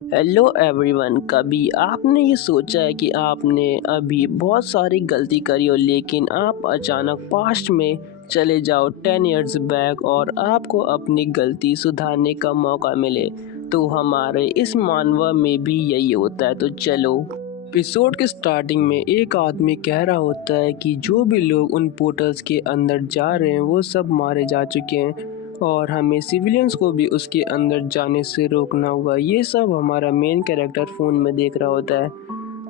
Hello everyone. कभी आपने ये सोचा है कि आपने अभी बहुत सारी गलती करी हो, लेकिन आप अचानक पास्ट में चले जाओ 10 इयर्स बैक और आपको अपनी गलती सुधारने का मौका मिले। तो हमारे इस मानव में भी यही होता है। तो चलो, एपिसोड के स्टार्टिंग में एक आदमी कह रहा होता है कि जो भी लोग उन पोर्टल्स के अंदर जा रहे हैं वो सब मारे जा चुके हैं और हमें सिविलियंस को भी उसके अंदर जाने से रोकना होगा। ये सब हमारा मेन कैरेक्टर फ़ोन में देख रहा होता है।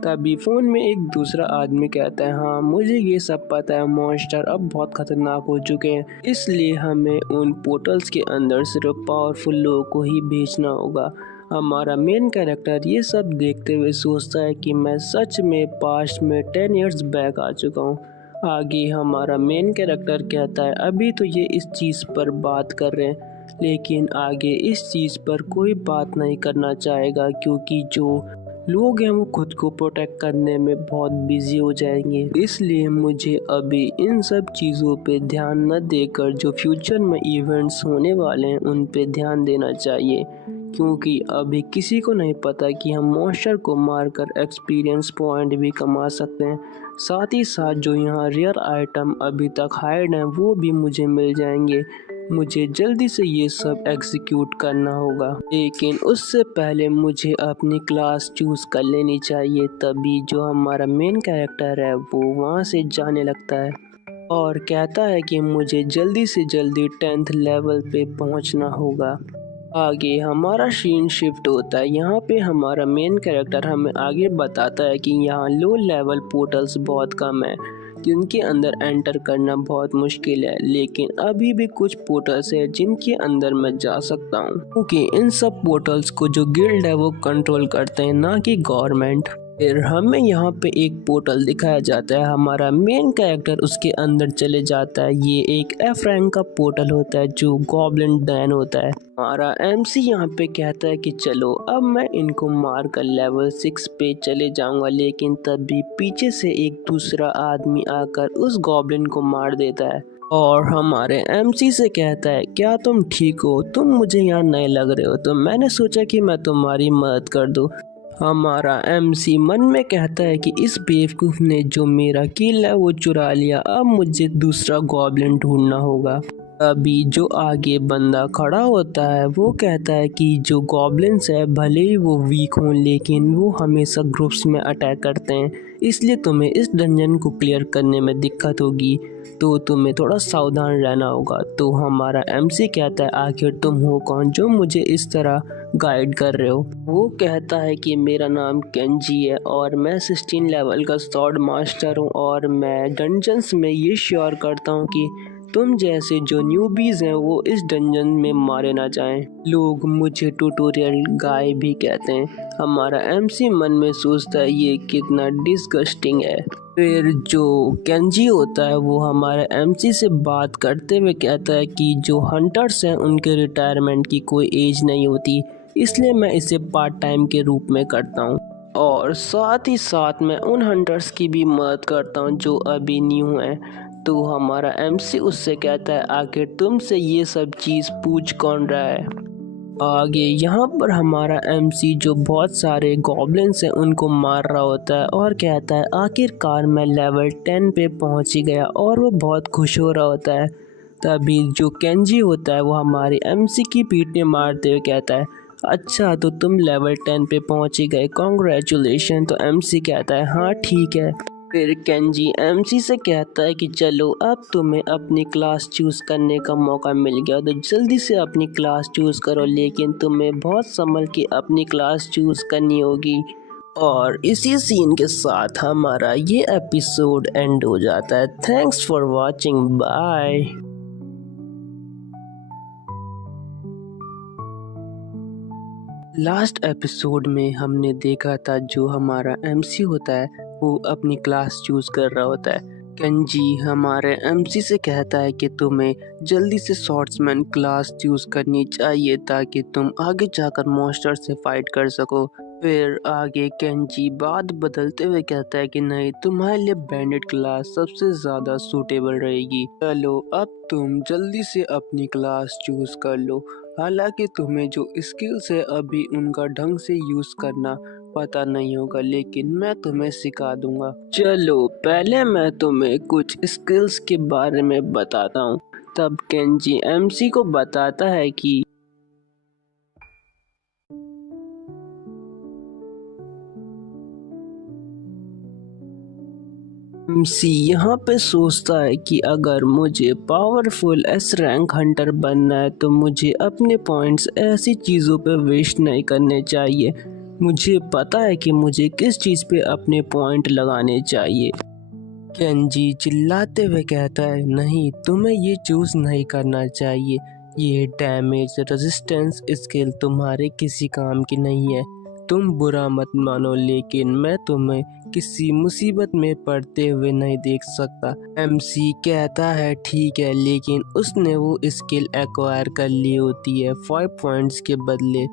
तभी फ़ोन में एक दूसरा आदमी कहता है, हाँ मुझे ये सब पता है, मॉन्स्टर अब बहुत ख़तरनाक हो चुके हैं, इसलिए हमें उन पोर्टल्स के अंदर सिर्फ पावरफुल लोगों को ही भेजना होगा। हमारा मेन कैरेक्टर ये सब देखते हुए सोचता है कि मैं सच में पास्ट में 10 इयर्स बैक आ चुका हूँ। आगे हमारा मेन कैरेक्टर कहता है, अभी तो ये इस चीज़ पर बात कर रहे हैं, लेकिन आगे इस चीज़ पर कोई बात नहीं करना चाहेगा क्योंकि जो लोग हैं वो खुद को प्रोटेक्ट करने में बहुत बिजी हो जाएंगे। इसलिए मुझे अभी इन सब चीज़ों पे ध्यान न देकर जो फ्यूचर में इवेंट्स होने वाले हैं उन पे ध्यान देना चाहिए, क्योंकि अभी किसी को नहीं पता कि हम मॉन्स्टर को मारकर एक्सपीरियंस पॉइंट भी कमा सकते हैं। साथ ही साथ जो यहाँ रेयर आइटम अभी तक हाइड हैं वो भी मुझे मिल जाएंगे। मुझे जल्दी से ये सब एग्जीक्यूट करना होगा, लेकिन उससे पहले मुझे अपनी क्लास चूज़ कर लेनी चाहिए। तभी जो हमारा मेन कैरेक्टर है वो वहाँ से जाने लगता है और कहता है कि मुझे जल्दी से जल्दी 10th लेवल पे पहुंचना होगा। आगे हमारा सीन शिफ्ट होता है। यहाँ पे हमारा मेन कैरेक्टर हमें आगे बताता है कि यहाँ लो लेवल पोर्टल्स बहुत कम है जिनके अंदर एंटर करना बहुत मुश्किल है, लेकिन अभी भी कुछ पोर्टल्स है जिनके अंदर मैं जा सकता हूँ, क्योंकि इन सब पोर्टल्स को जो गिल्ड है वो कंट्रोल करते हैं, ना कि गवर्नमेंट। फिर हमें यहाँ पे एक पोर्टल दिखाया जाता है। हमारा मेन कैरेक्टर उसके अंदर चले जाता है। ये एक एफ रैंक का पोर्टल होता है जो गॉब्लिन डैन होता है। हमारा एमसी यहाँ पे कहता है कि चलो अब मैं इनको मार कर लेवल 6 पे चले जाऊंगा, लेकिन तभी पीछे से एक दूसरा आदमी आकर उस गॉब्लिन को मार देता है और हमारे एमसी से कहता है, क्या तुम ठीक हो? तुम मुझे यहाँ नए लग रहे हो, तो मैंने सोचा कि मैं तुम्हारी मदद कर दूँ। हमारा एमसी मन में कहता है कि इस बेवकूफ़ ने जो मेरा किल है वो चुरा लिया, अब मुझे दूसरा गॉब्लिन ढूंढना होगा। अभी जो आगे बंदा खड़ा होता है वो कहता है कि जो गॉब्लिन्स है भले ही वो वीक हों लेकिन वो हमेशा ग्रुप्स में अटैक करते हैं, इसलिए तुम्हें इस डंजन को क्लियर करने में दिक्कत होगी, तो तुम्हें थोड़ा सावधान रहना होगा। तो हमारा एमसी कहता है, आखिर तुम हो कौन जो मुझे इस तरह गाइड कर रहे हो? वो कहता है कि मेरा नाम केंजी है और मैं 16 लेवल का स्वॉर्ड मास्टर हूँ और मैं डंजन्स में ये श्योर करता हूँ कि तुम जैसे जो न्यूबीज हैं वो इस डंजन में मारे ना जाएं। लोग मुझे ट्यूटोरियल गाय भी कहते हैं। हमारा एमसी मन में सोचता है ये कितना डिस्गस्टिंग है। फिर जो केंजी होता है वो हमारे एमसी से बात करते हुए कहता है कि जो हंटर्स हैं उनके रिटायरमेंट की कोई एज नहीं होती, इसलिए मैं इसे पार्ट टाइम के रूप में करता हूँ और साथ ही साथ मैं उन हंटर्स की भी मदद करता हूँ जो अभी न्यू हैं। तो हमारा एमसी उससे कहता है, आखिर तुमसे ये सब चीज़ पूछ कौन रहा है? आगे यहाँ पर हमारा एमसी जो बहुत सारे गॉब्लिन्स हैं उनको मार रहा होता है और कहता है, आखिरकार मैं लेवल 10 पे पहुँच ही गया, और वो बहुत खुश हो रहा होता है। तभी जो केंजी होता है वो हमारे एमसी की पीठ में मारते हुए कहता है, अच्छा तो तुम लेवल 10 पे पहुँच ही गए, कॉन्ग्रेचुलेशन। तो एमसी कहता है, हाँ ठीक है। फिर केंजी एमसी से कहता है कि चलो अब तुम्हें अपनी क्लास चूज़ करने का मौका मिल गया, तो जल्दी से अपनी क्लास चूज़ करो, लेकिन तुम्हें बहुत संभल के अपनी क्लास चूज़ करनी होगी। और इसी सीन के साथ हमारा ये एपिसोड एंड हो जाता है। Thanks for watching, bye. Last episode में हमने देखा था जो हमारा एमसी होता है वो अपनी क्लास चूज़ कर रहा होता है। केंजी हमारे एमसी से कहता है कि तुम्हें जल्दी से स्वॉर्ड्समैन क्लास चूज़ करनी चाहिए ताकि तुम आगे जाकर मॉन्स्टर से फाइट कर सको। फिर आगे केंजी बात बदलते हुए कहता है कि नहीं, तुम्हारे लिए बैंडिट क्लास सबसे ज़्यादा सूटेबल रहेगी। चलो अब तुम जल्दी से अपनी क्लास चूज़ कर लो। हालांकि तुम्हें जो स्किल्स है अभी उनका ढंग से यूज़ करना पता नहीं होगा, लेकिन मैं तुम्हें सिखा दूंगा। चलो पहले मैं तुम्हें कुछ स्किल्स के बारे में बताता हूँ। तब केंजी एमसी को बताता है कि एमसी यहाँ पे सोचता है कि अगर मुझे पावरफुल एस रैंक हंटर बनना है तो मुझे अपने पॉइंट्स ऐसी चीज़ों पे वेस्ट नहीं करने चाहिए। मुझे पता है कि मुझे किस चीज़ पे अपने पॉइंट लगाने चाहिए। केंजी चिल्लाते हुए कहता है, नहीं, तुम्हें ये चूज़ नहीं करना चाहिए। ये डैमेज रेजिस्टेंस स्किल तुम्हारे किसी काम की नहीं है। तुम बुरा मत मानो, लेकिन मैं तुम्हें किसी मुसीबत में पड़ते हुए नहीं देख सकता। एमसी कहता है ठीक है, लेकिन उसने वो स्किल एक्वायर कर ली होती है 5 पॉइंट्स के बदले।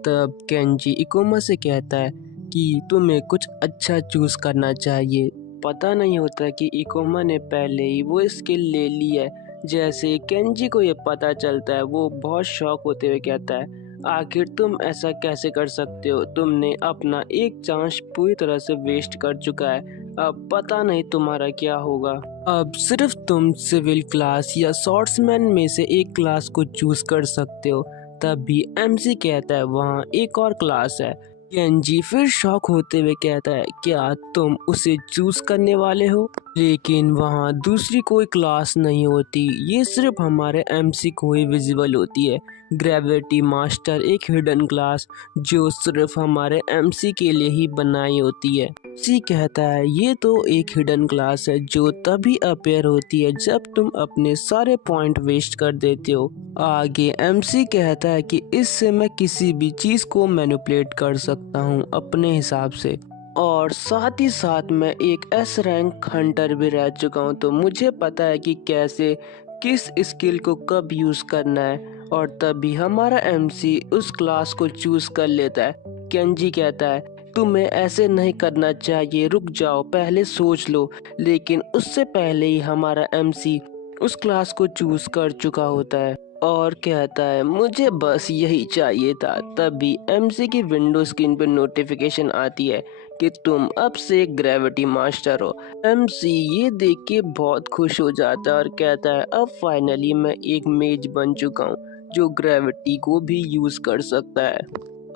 तब केंजी इकोमा से कहता है कि तुम्हें कुछ अच्छा चूज करना चाहिए। पता नहीं होता कि इकोमा ने पहले ही वो स्किल ले ली है। जैसे केंजी को ये पता चलता है वो बहुत शॉक होते हुए कहता है, आखिर तुम ऐसा कैसे कर सकते हो? तुमने अपना एक चांस पूरी तरह से वेस्ट कर चुका है। अब पता नहीं तुम्हारा क्या होगा। अब सिर्फ तुम सिविल क्लास या सॉर्ट्समैन में से एक क्लास को चूज कर सकते हो। तभी एमसी कहता है वहाँ एक और क्लास है। केंजी फिर शॉक होते हुए कहता है, क्या तुम उसे चूज करने वाले हो? लेकिन वहाँ दूसरी कोई क्लास नहीं होती, ये सिर्फ हमारे एमसी को ही विजिबल होती है। ग्रेविटी मास्टर एक हिडन क्लास जो सिर्फ हमारे एमसी के लिए ही बनाई होती है। सी कहता है ये तो एक हिडन क्लास है जो तभी अपेयर होती है जब तुम अपने सारे पॉइंट वेस्ट कर देते हो। आगे एमसी कहता है कि इससे मैं किसी भी चीज को मैनिपुलेट कर सकता हूँ अपने हिसाब से, और साथ ही साथ मैं एक एस रैंक हंटर भी रह चुका हूँ, तो मुझे पता है कि कैसे किस स्किल को कब यूज करना है। और तभी हमारा एमसी उस क्लास को चूज कर लेता है। केंजी कहता है तुम्हें ऐसे नहीं करना चाहिए, रुक जाओ, पहले सोच लो। लेकिन उससे पहले ही हमारा एमसी उस क्लास को चूज कर चुका होता है और कहता है मुझे बस यही चाहिए था। तभी एमसी की विंडो स्क्रीन पर नोटिफिकेशन आती है कि तुम अब से ग्रेविटी मास्टर हो। एमसी ये देख के बहुत खुश हो जाता है और कहता है अब फाइनली मैं एक मेज बन चुका हूँ जो ग्रेविटी को भी यूज कर सकता है।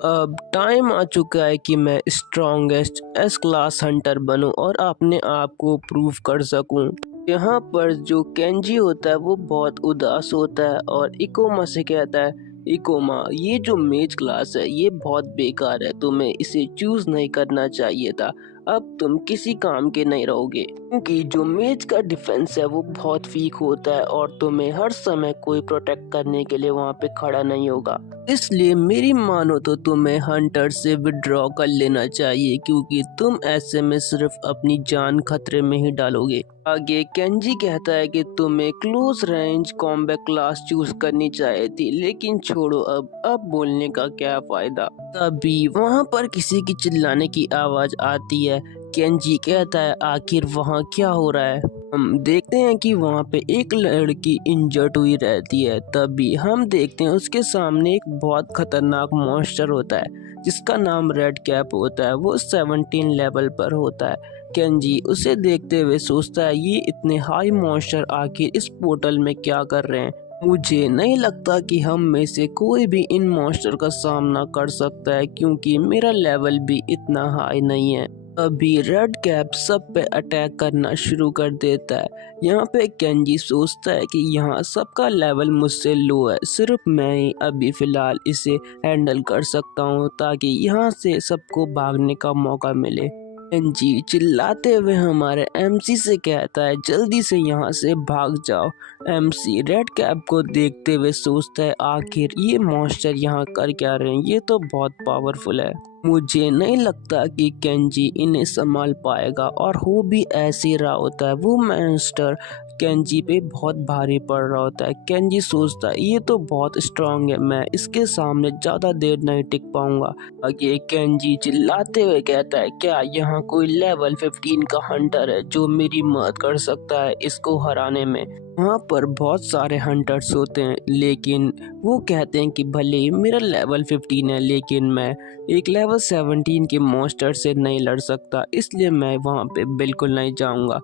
अब टाइम आ चुका है कि मैं स्ट्रॉन्गेस्ट एस क्लास हंटर बनूं और अपने आप को प्रूव कर सकूं। यहाँ पर जो केंजी होता है वो बहुत उदास होता है और इकोमा से कहता है, इकोमा ये जो मेज क्लास है ये बहुत बेकार है, तुम्हें इसे चूज नहीं करना चाहिए था। अब तुम किसी काम के नहीं रहोगे, क्योंकि जो मेज का डिफेंस है वो बहुत वीक होता है और तुम्हें हर समय कोई प्रोटेक्ट करने के लिए वहाँ पे खड़ा नहीं होगा। इसलिए मेरी मानो तो तुम्हें हंटर से विड्रॉ कर लेना चाहिए, क्योंकि तुम ऐसे में सिर्फ अपनी जान खतरे में ही डालोगे। आगे केंजी कहता है कि तुम्हें close range combat class choose करनी चाहिए थी, लेकिन छोड़ो, अब बोलने का क्या फायदा। तभी वहाँ पर किसी की चिल्लाने की आवाज आती है। केंजी कहता है आखिर वहाँ क्या हो रहा है। हम देखते हैं कि वहाँ पे एक लड़की इंजर्ड हुई रहती है। तभी हम देखते हैं उसके सामने एक बहुत खतरनाक मॉन्स्टर होता है जिसका नाम रेड कैप होता है। वो 17 लेवल पर होता है। केंजी उसे देखते हुए सोचता है ये इतने हाई मॉन्स्टर आखिर इस पोर्टल में क्या कर रहे हैं। मुझे नहीं लगता कि हम में से कोई भी इन मॉन्स्टर का सामना कर सकता है, क्योंकि मेरा लेवल भी इतना हाई नहीं है। अभी रेड कैप सब पे अटैक करना शुरू कर देता है। यहाँ पे केंजी सोचता है कि यहाँ सबका लेवल मुझसे लो है, सिर्फ मैं ही अभी फिलहाल इसे हैंडल कर सकता हूँ ताकि यहाँ से सबको भागने का मौका मिले। केंजी चिल्लाते हुए हमारे एमसी से कहता है जल्दी से यहाँ से भाग जाओ। एमसी रेड कैप को देखते हुए सोचता है आखिर ये मॉन्स्टर यहाँ कर क्या रहे हैं, ये तो बहुत पावरफुल है। मुझे नहीं लगता कि केंजी इन्हें संभाल पाएगा, और हो भी ऐसे रहा होता है वो मॉन्स्टर केंजी पे बहुत भारी पड़ रहा होता है। केंजी सोचता है ये तो बहुत स्ट्रांग है, मैं इसके सामने ज़्यादा देर नहीं टिक पाऊंगा। आगे केंजी चिल्लाते हुए कहता है, क्या यहाँ कोई लेवल 15 का हंटर है जो मेरी मदद कर सकता है इसको हराने में? वहाँ पर बहुत सारे हंटर्स होते हैं, लेकिन वो कहते हैं कि भले ही मेरा लेवल 15 है, लेकिन मैं एक लेवल 17 के मॉन्स्टर से नहीं लड़ सकता, इसलिए मैं वहाँ पे बिल्कुल नहीं जाऊँगा।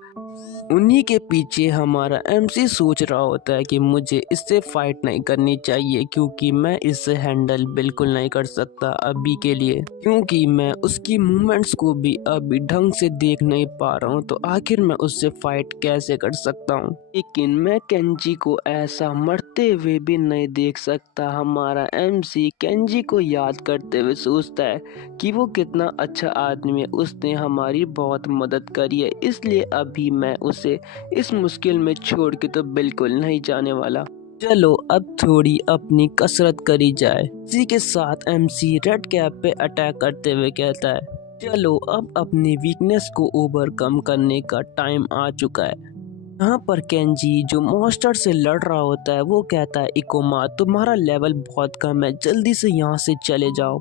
उन्हीं के पीछे हमारा एमसी सोच रहा होता है कि मुझे इससे फाइट नहीं करनी चाहिए, क्योंकि मैं इससे हैंडल बिल्कुल नहीं कर सकता अभी के लिए, क्योंकि मैं उसकी मूवमेंट्स को भी अभी ढंग से देख नहीं पा रहा हूँ, तो आखिर मैं उससे फाइट कैसे कर सकता हूँ। लेकिन मैं केंजी को ऐसा मरते हुए भी नहीं देख सकता। हमारा एमसी केंजी को याद करते हुए सोचता है कि वो कितना अच्छा आदमी है, उसने हमारी बहुत मदद करी है, इसलिए अभी मैं उसे इस मुश्किल में छोड़ के तो बिल्कुल नहीं जाने वाला। चलो अब थोड़ी अपनी कसरत करी जाए। इसी के साथ एमसी रेड कैप पे अटैक करते हुए कहता है, चलो अब अपनी वीकनेस को ओवरकम करने का टाइम आ चुका है। यहाँ पर केंजी जो मॉन्स्टर से लड़ रहा होता है वो कहता है, इकोमा तुम्हारा लेवल बहुत कम है, जल्दी से यहाँ से चले जाओ।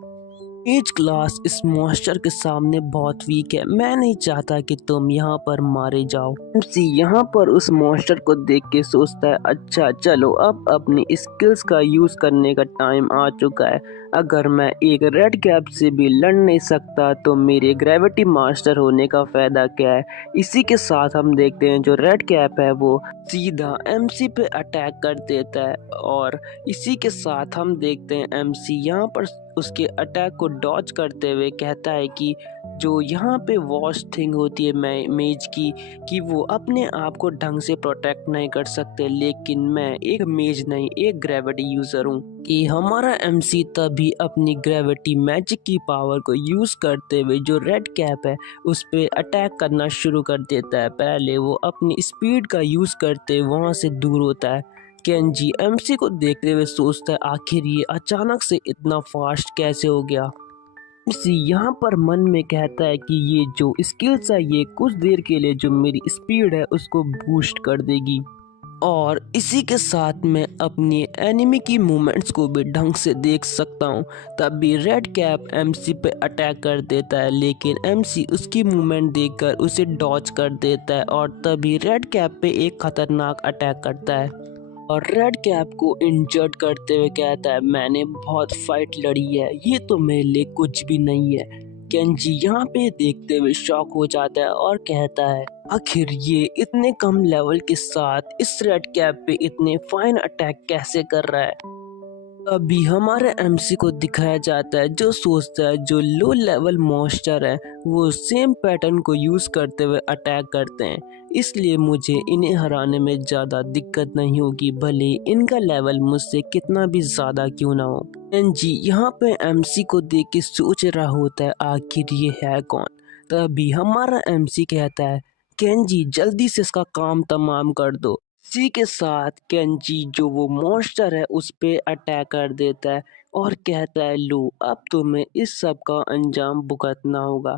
एज क्लास इस मॉन्स्टर के सामने बहुत वीक है, मैं नहीं चाहता कि तुम यहाँ पर मारे जाओ। एमसी यहाँ पर उस मॉन्स्टर को देख के सोचता है, अच्छा चलो अब अपनी स्किल्स का यूज करने का टाइम आ चुका है। अगर मैं एक रेड कैप से भी लड़ नहीं सकता तो मेरे ग्रेविटी मास्टर होने का फायदा क्या है। इसी के साथ हम देखते हैं जो रेड कैप है वो सीधा एमसी पे अटैक कर देता है, और इसी के साथ हम देखते हैं एमसी यहाँ पर उसके अटैक को डॉज करते हुए कहता है कि जो यहाँ पे वॉश थिंग होती है मेज की, कि वो अपने आप को ढंग से प्रोटेक्ट नहीं कर सकते, लेकिन मैं एक मेज नहीं एक ग्रेविटी यूज़र हूँ। कि हमारा एमसी तभी अपनी ग्रेविटी मैजिक की पावर को यूज़ करते हुए जो रेड कैप है उस पे अटैक करना शुरू कर देता है। पहले वो अपनी स्पीड का यूज़ करते वहाँ से दूर होता है। केंजी एमसी को देखते हुए सोचता है, आखिर ये अचानक से इतना फास्ट कैसे हो गया। एमसी यहाँ पर मन में कहता है कि ये जो स्किल्स है ये कुछ देर के लिए जो मेरी स्पीड है उसको बूस्ट कर देगी, और इसी के साथ मैं अपनी एनिमी की मूवमेंट्स को भी ढंग से देख सकता हूँ। तभी रेड कैप एमसी पे अटैक कर देता है, लेकिन एमसी उसकी मूवमेंट देखकर उसे डॉज कर देता है, और तभी रेड कैप पे एक खतरनाक अटैक करता है और रेड कैप को इंजर्ड करते हुए कहता है, मैंने बहुत फाइट लड़ी है, ये तो मेरे लिए कुछ भी नहीं है। केंजी यहाँ पे देखते हुए शॉक हो जाता है और कहता है, आखिर ये इतने कम लेवल के साथ इस रेड कैप पे इतने फाइन अटैक कैसे कर रहा है। अभी हमारे एमसी को दिखाया जाता है जो सोचता है जो लो लेवल मॉन्स्टर है वो सेम पैटर्न को यूज करते हुए अटैक करते हैं, इसलिए मुझे इन्हें हराने में ज़्यादा दिक्कत नहीं होगी, भले इनका लेवल मुझसे कितना भी ज़्यादा क्यों ना हो। एनजी यहाँ पे एमसी को देख के सोच रहा होता है, आखिर ये है कौन। तभी हमारा एमसी कहता है, केंजी जल्दी से इसका काम तमाम कर दो। इसी के साथ केंजी जो वो मॉन्स्टर है उस पे अटैक कर देता है और कहता है, लो अब तुम्हें इस सब का अंजाम भुगतना होगा।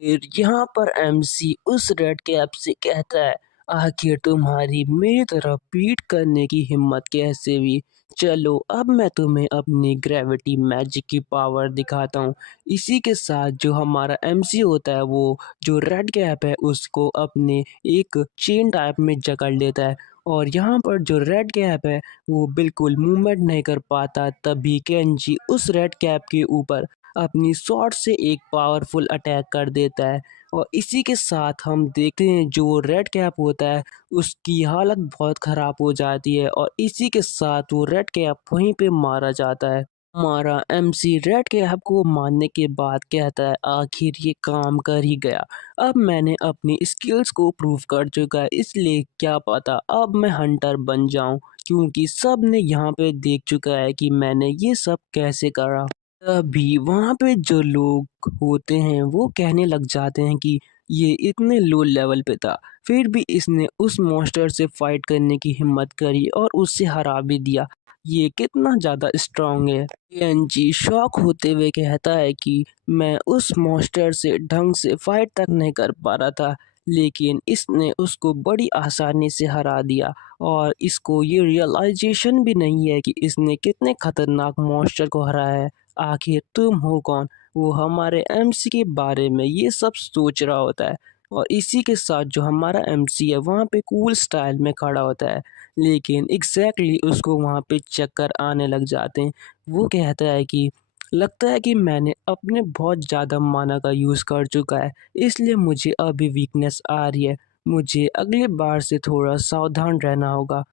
फिर यहाँ पर एमसी उस रेड कैप से कहता है, आखिर तुम्हारी मेरी तरफ पीठ करने की हिम्मत कैसे हुई। चलो अब मैं तुम्हें अपनी ग्रेविटी मैजिक की पावर दिखाता हूँ। इसी के साथ जो हमारा एमसी होता है वो जो रेड कैप है उसको अपने एक चेन टाइप में जकड़ लेता है, और यहाँ पर जो रेड कैप है वो बिल्कुल मूवमेंट नहीं कर पाता। तभी केंजी उस रेड कैप के ऊपर अपनी शॉट से एक पावरफुल अटैक कर देता है, और इसी के साथ हम देखते हैं जो रेड कैप होता है उसकी हालत बहुत ख़राब हो जाती है, और इसी के साथ वो रेड कैप वहीं पे मारा जाता है। हमारा एमसी रेड कैप को मारने के बाद कहता है, आखिर ये काम कर ही गया, अब मैंने अपनी स्किल्स को प्रूव कर चुका है, इसलिए क्या पता अब मैं हंटर बन जाऊं, क्योंकि सब ने यहाँ पे देख चुका है कि मैंने ये सब कैसे करा। तभी वहाँ पे जो लोग होते हैं वो कहने लग जाते हैं कि ये इतने लो लेवल पे था, फिर भी इसने उस मॉन्स्टर से फाइट करने की हिम्मत करी और उससे हरा भी दिया, ये कितना ज़्यादा स्ट्रांग है। एनजी शॉक होते हुए कहता है कि मैं उस मॉन्स्टर से ढंग से फाइट तक नहीं कर पा रहा था, लेकिन इसने उसको बड़ी आसानी से हरा दिया और इसको ये रियलाइजेशन भी नहीं है कि इसने कितने खतरनाक मॉन्स्टर को हराया है। आखिर तुम हो कौन? वो हमारे एमसी के बारे में ये सब सोच रहा होता है और इसी के साथ जो हमारा एमसी है वहाँ पे कूल स्टाइल में खड़ा होता है, लेकिन एग्जैक्टली उसको वहाँ पे चक्कर आने लग जाते हैं। वो कहता है कि लगता है कि मैंने अपने बहुत ज़्यादा माना का यूज़ कर चुका है, इसलिए मुझे अभी वीकनेस आ रही है। मुझे अगली बार से थोड़ा सावधान रहना होगा।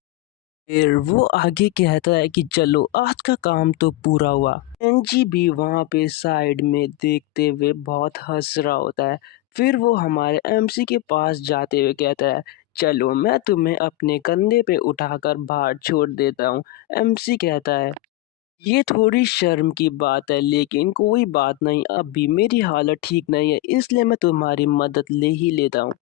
फिर वो आगे कहता है कि चलो आज का काम तो पूरा हुआ। एनजी भी वहाँ पे साइड में देखते हुए बहुत हंस रहा होता है। फिर वो हमारे एमसी के पास जाते हुए कहता है, चलो मैं तुम्हें अपने कंधे पे उठाकर बाहर छोड़ देता हूँ। एमसी कहता है, ये थोड़ी शर्म की बात है, लेकिन कोई बात नहीं, अभी मेरी हालत ठीक नहीं है, इसलिए मैं तुम्हारी मदद ले ही लेता हूँ।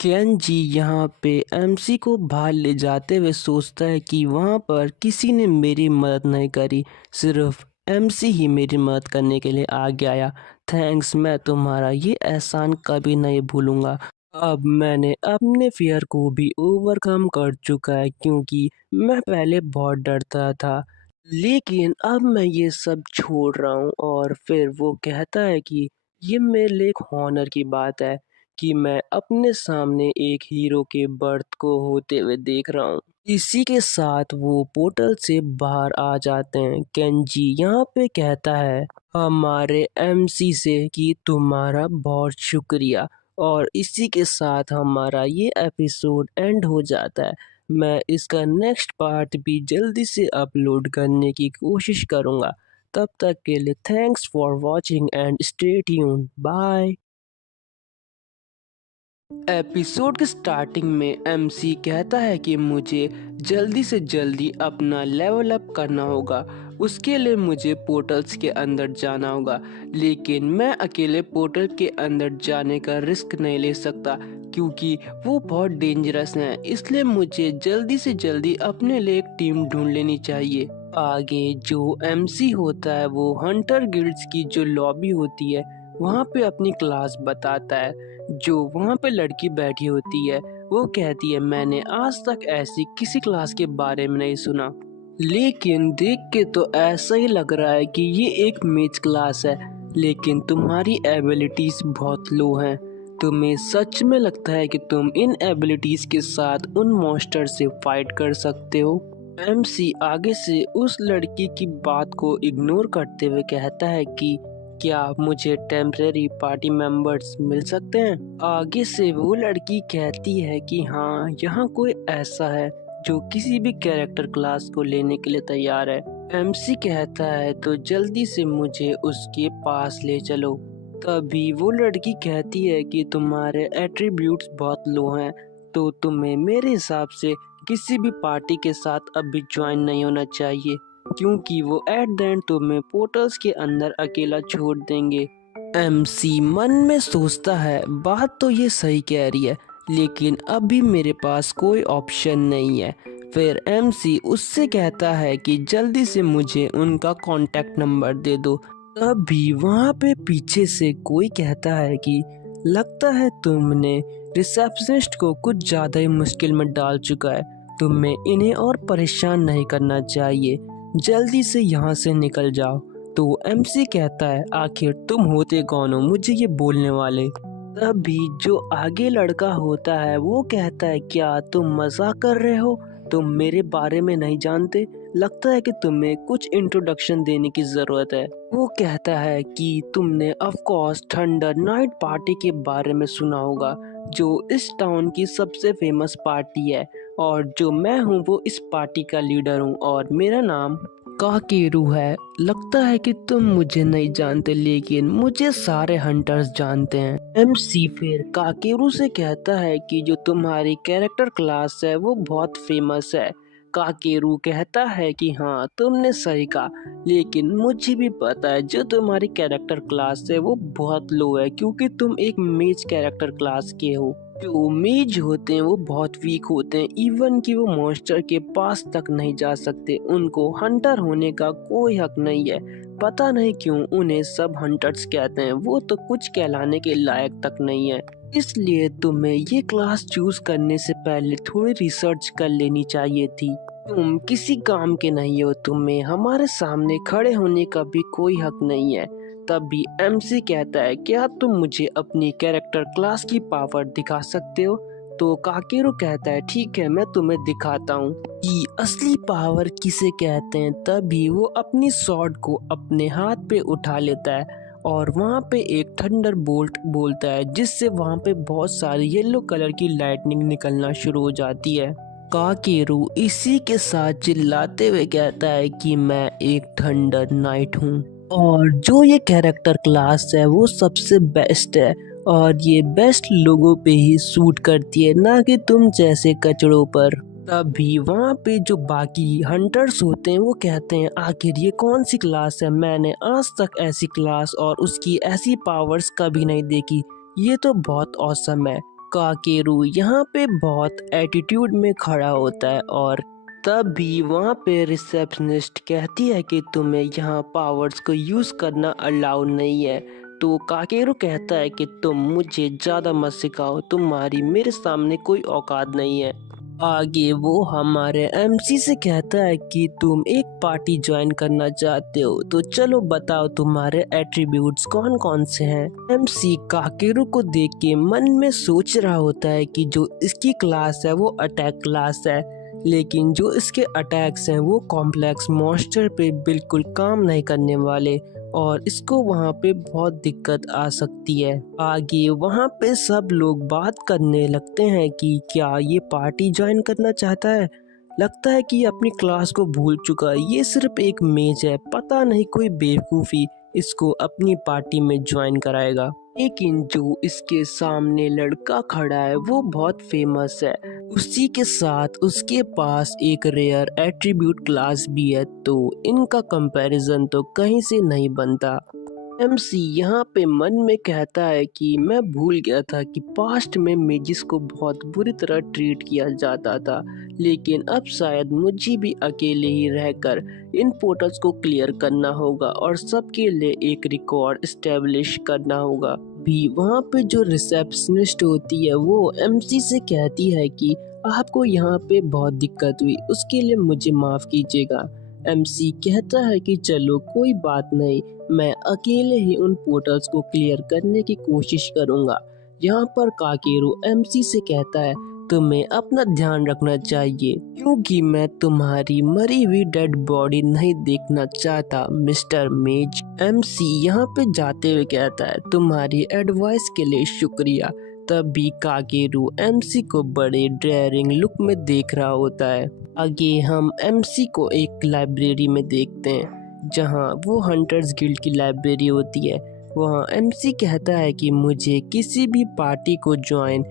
केन जी यहाँ पे एमसी को बाहर ले जाते हुए सोचता है कि वहाँ पर किसी ने मेरी मदद नहीं करी, सिर्फ एमसी ही मेरी मदद करने के लिए आगे आया। थैंक्स, मैं तुम्हारा ये एहसान कभी नहीं भूलूंगा। अब मैंने अपने फियर को भी ओवरकम कर चुका है, क्योंकि मैं पहले बहुत डरता था, लेकिन अब मैं ये सब छोड़ रहा हूँ। और फिर वो कहता है कि ये मेरे लिए एक हॉनर की बात है कि मैं अपने सामने एक हीरो के बर्थ को होते हुए देख रहा हूँ। इसी के साथ वो पोर्टल से बाहर आ जाते हैं। केंजी यहाँ पे कहता है हमारे एमसी से कि तुम्हारा बहुत शुक्रिया, और इसी के साथ हमारा ये एपिसोड एंड हो जाता है। मैं इसका नेक्स्ट पार्ट भी जल्दी से अपलोड करने की कोशिश करूँगा। तब तक के लिए thanks for watching and stay tuned. Bye. Episode के स्टार्टिंग में एमसी कहता है कि मुझे जल्दी से जल्दी अपना लेवल अप करना होगा, उसके लिए मुझे पोर्टल्स के अंदर जाना होगा, लेकिन मैं अकेले पोर्टल के अंदर जाने का रिस्क नहीं ले सकता क्योंकि वो बहुत डेंजरस हैं, इसलिए मुझे जल्दी से जल्दी अपने लिए एक टीम ढूंढ लेनी चाहिए। आगे जो एमसी होता है वो हंटर गिल्ड्स की जो लॉबी होती है वहाँ पे अपनी क्लास बताता है। जो वहाँ पे लड़की बैठी होती है वो कहती है, मैंने आज तक ऐसी किसी क्लास के बारे में नहीं सुना, लेकिन देख के तो ऐसा ही लग रहा है कि ये एक मेज क्लास है, लेकिन तुम्हारी एबिलिटीज बहुत लो हैं। तुम्हें सच में लगता है कि तुम इन एबिलिटीज के साथ उन मॉन्स्टर से फाइट कर सकते हो? एमसी आगे से उस लड़की की बात को इग्नोर करते हुए कहता है कि क्या मुझे टेम्परेरी पार्टी मेंबर्स मिल सकते हैं? आगे से वो लड़की कहती है कि हाँ, यहाँ कोई ऐसा है जो किसी भी कैरेक्टर क्लास को लेने के लिए तैयार है। एमसी कहता है तो जल्दी से मुझे उसके पास ले चलो। तभी वो लड़की कहती है कि तुम्हारे एट्रीब्यूट्स बहुत लो हैं, तो तुम्हें मेरे हिसाब से किसी भी पार्टी के साथ अभी ज्वाइन नहीं होना चाहिए, क्योंकि वो एट द एंड तुम्हें पोर्टल्स के अंदर अकेला छोड़ देंगे। एमसी मन में सोचता है बात तो ये सही कह रही है, लेकिन अभी मेरे पास कोई ऑप्शन नहीं है। फिर एमसी उससे कहता है कि जल्दी से मुझे उनका कांटेक्ट नंबर दे दो। तभी वहाँ पे पीछे से कोई कहता है कि लगता है तुमने रिसेप्शनिस्ट को कुछ ज़्यादा ही मुश्किल में डाल चुका है, तुम्हें इन्हें और परेशान नहीं करना चाहिए, जल्दी से यहाँ से निकल जाओ। तो एमसी कहता है आखिर तुम होते कौन हो मुझे ये बोलने वाले? तभी जो आगे लड़का होता है वो कहता है, क्या तुम मजाक कर रहे हो? तुम मेरे बारे में नहीं जानते, लगता है कि तुम्हें कुछ इंट्रोडक्शन देने की जरूरत है। वो कहता है कि तुमने of course thunder night party के बारे में सुना होगा, जो इस टाउन की सबसे फेमस पार्टी है, और जो मैं हूँ वो इस पार्टी का लीडर हूँ और मेरा नाम काकेरू है। लगता है कि तुम मुझे नहीं जानते, लेकिन मुझे सारे हंटर्स जानते हैं। एमसी फिर काकेरू से कहता है कि जो तुम्हारी कैरेक्टर क्लास है वो बहुत फेमस है। काकेरू कहता है कि हाँ, तुमने सही कहा, लेकिन मुझे भी पता है जो तुम्हारी कैरेक्टर क्लास है वो बहुत लो है, क्योंकि तुम एक मेज कैरेक्टर क्लास के हो। जो मेज होते हैं वो बहुत वीक होते हैं, इवन कि वो मॉन्स्टर के पास तक नहीं जा सकते, उनको हंटर होने का कोई हक नहीं है। पता नहीं क्यों उन्हें सब हंटर्स कहते हैं, वो तो कुछ कहलाने के लायक तक नहीं है। इसलिए तुम्हें ये क्लास चूज करने से पहले थोड़ी रिसर्च कर लेनी चाहिए थी। तुम किसी काम के नहीं हो, तुम्हें हमारे सामने खड़े होने का भी कोई हक नहीं है। तभी एमसी कहता है, क्या तुम मुझे अपनी कैरेक्टर क्लास की पावर दिखा सकते हो? तो काकेरू कहता है, ठीक है, मैं तुम्हें दिखाता हूँ कि असली पावर किसे कहते हैं। तभी वो अपनी स्वॉर्ड को अपने हाथ पे उठा लेता है और वहाँ पे एक थंडर बोल्ट बोलता है, जिससे वहाँ पे बहुत सारी येलो कलर की लाइटनिंग निकलना शुरू हो जाती है। काकेरू इसी के साथ चिल्लाते हुए कहता है कि मैं एक थंडर नाइट हूँ और जो ये कैरेक्टर क्लास है वो सबसे बेस्ट है और ये बेस्ट लोगों पे ही सूट करती है, ना कि तुम जैसे कचड़ों पर। तभी वहाँ पे जो बाकी हंटर्स होते हैं वो कहते हैं, आखिर ये कौन सी क्लास है? मैंने आज तक ऐसी क्लास और उसकी ऐसी पावर्स कभी नहीं देखी। ये तो बहुत औसम है। काकेरू यहाँ पे बहुत एटीट्यूड में खड़ा होता है और तभी वहाँ पे रिसेप्शनिस्ट कहती है कि तुम्हें यहाँ पावर्स को यूज़ करना अलाउ नहीं है। तो काकेरू कहता है कि तुम मुझे ज़्यादा मत सिखाओ, तुम्हारी मेरे सामने कोई औकात नहीं है। आगे वो हमारे एमसी से कहता है कि तुम एक पार्टी ज्वाइन करना चाहते हो, तो चलो बताओ तुम्हारे एट्रीब्यूट्स कौन कौन से हैं। एमसी काकेरू को देख के मन में सोच रहा होता है कि जो इसकी क्लास है वो अटैक क्लास है, लेकिन जो इसके अटैक्स हैं वो कॉम्प्लेक्स मॉन्स्टर पे बिल्कुल काम नहीं करने वाले और इसको वहाँ पे बहुत दिक्कत आ सकती है। आगे वहाँ पे सब लोग बात करने लगते हैं कि क्या ये पार्टी ज्वाइन करना चाहता है। लगता है कि ये अपनी क्लास को भूल चुका है, ये सिर्फ एक मेज है, पता नहीं कोई बेवकूफ़ी इसको अपनी पार्टी में ज्वाइन कराएगा। लेकिन जो इसके सामने लड़का खड़ा है वो बहुत फेमस है, उसी के साथ उसके पास एक रेयर एट्रीब्यूट क्लास भी है, तो इनका कंपैरिजन तो कहीं से नहीं बनता। एमसी यहाँ पे मन में कहता है कि मैं भूल गया था कि पास्ट में मेजिस को बहुत बुरी तरह ट्रीट किया जाता था, लेकिन अब शायद मुझे भी अकेले ही रहकर इन पोर्टल्स को क्लियर करना होगा और सबके लिए एक रिकॉर्ड स्टेब्लिश करना होगा। भी वहाँ पे जो रिसेप्शनिस्ट होती है वो एमसी से कहती है कि आपको यहाँ पे बहुत दिक्कत हुई, उसके लिए मुझे माफ़ कीजिएगा। एमसी कहता है कि चलो कोई बात नहीं, मैं अकेले ही उन पोर्टल्स को क्लियर करने की कोशिश करूंगा। यहाँ पर काकेरू एमसी से कहता है, तुम्हें अपना ध्यान रखना चाहिए क्योंकि मैं तुम्हारी मरी हुई डेड बॉडी नहीं देखना चाहता मिस्टर मेज। एमसी यहाँ पे जाते हुए कहता है, तुम्हारी एडवाइस के लिए शुक्रिया। तभी काकेरू एमसी को बड़े डेयरिंग लुक में देख रहा होता है। आगे हम एमसी को एक लाइब्रेरी में देखते हैं जहां वो हंटर्स गिल्ड की लाइब्रेरी होती है। वहां एमसी कहता है कि मुझे किसी भी पार्टी को ज्वाइन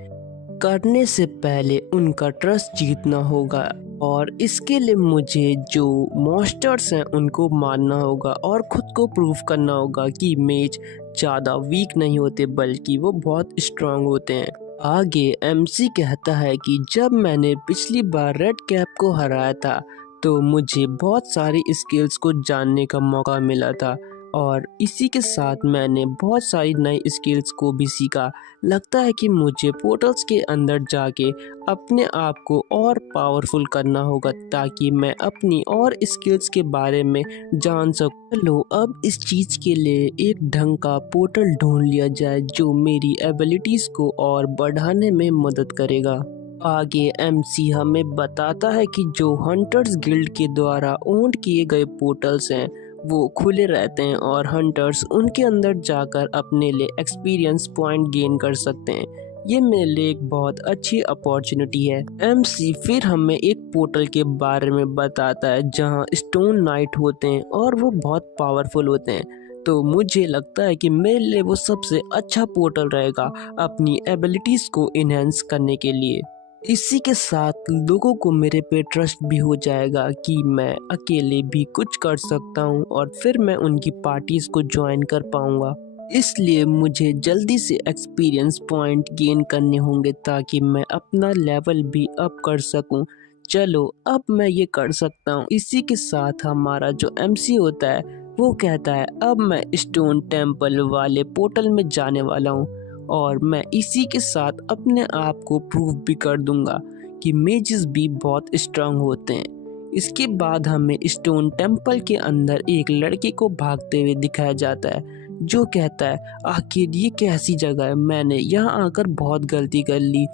करने से पहले उनका ट्रस्ट जीतना होगा और इसके लिए मुझे जो मॉन्स्टर्स हैं उनको मारना होगा और खुद को प्रूव करना होगा कि मेज ज़्यादा वीक नहीं होते बल्कि वो बहुत स्ट्रांग होते हैं। आगे एमसी कहता है कि जब मैंने पिछली बार रेड कैप को हराया था तो मुझे बहुत सारी स्किल्स को जानने का मौका मिला था और इसी के साथ मैंने बहुत सारी नई स्किल्स को भी सीखा। लगता है कि मुझे पोर्टल्स के अंदर जाके अपने आप को और पावरफुल करना होगा ताकि मैं अपनी और स्किल्स के बारे में जान सकूं। चलो अब इस चीज़ के लिए एक ढंग का पोर्टल ढूंढ लिया जाए जो मेरी एबिलिटीज़ को और बढ़ाने में मदद करेगा। आगे एमसी हमें बताता है कि जो हंटर्स गिल्ड के द्वारा ओन किए गए पोर्टल्स हैं वो खुले रहते हैं और हंटर्स उनके अंदर जाकर अपने लिए एक्सपीरियंस पॉइंट गेन कर सकते हैं। ये मेरे लिए एक बहुत अच्छी अपॉर्चुनिटी है। एमसी फिर हमें एक पोर्टल के बारे में बताता है जहां स्टोन नाइट होते हैं और वो बहुत पावरफुल होते हैं, तो मुझे लगता है कि मेरे लिए वो सबसे अच्छा पोर्टल रहेगा अपनी एबिलिटीज़ को इन्हेंस करने के लिए। इसी के साथ लोगों को मेरे पे ट्रस्ट भी हो जाएगा कि मैं अकेले भी कुछ कर सकता हूँ और फिर मैं उनकी पार्टीज को ज्वाइन कर पाऊँगा। इसलिए मुझे जल्दी से एक्सपीरियंस पॉइंट गेन करने होंगे ताकि मैं अपना लेवल भी अप कर सकूं। चलो अब मैं ये कर सकता हूँ। इसी के साथ हमारा जो एमसी होता है वो कहता है, अब मैं स्टोन टेम्पल वाले पोर्टल में जाने वाला हूँ और मैं इसी के साथ अपने आप को प्रूव भी कर दूंगा कि मेजेस भी बहुत स्ट्रांग होते हैं। इसके बाद हमें स्टोन टेम्पल के अंदर एक लड़के को भागते हुए दिखाया जाता है जो कहता है आखिर ये कैसी जगह है, मैंने यहाँ आकर बहुत गलती कर ली,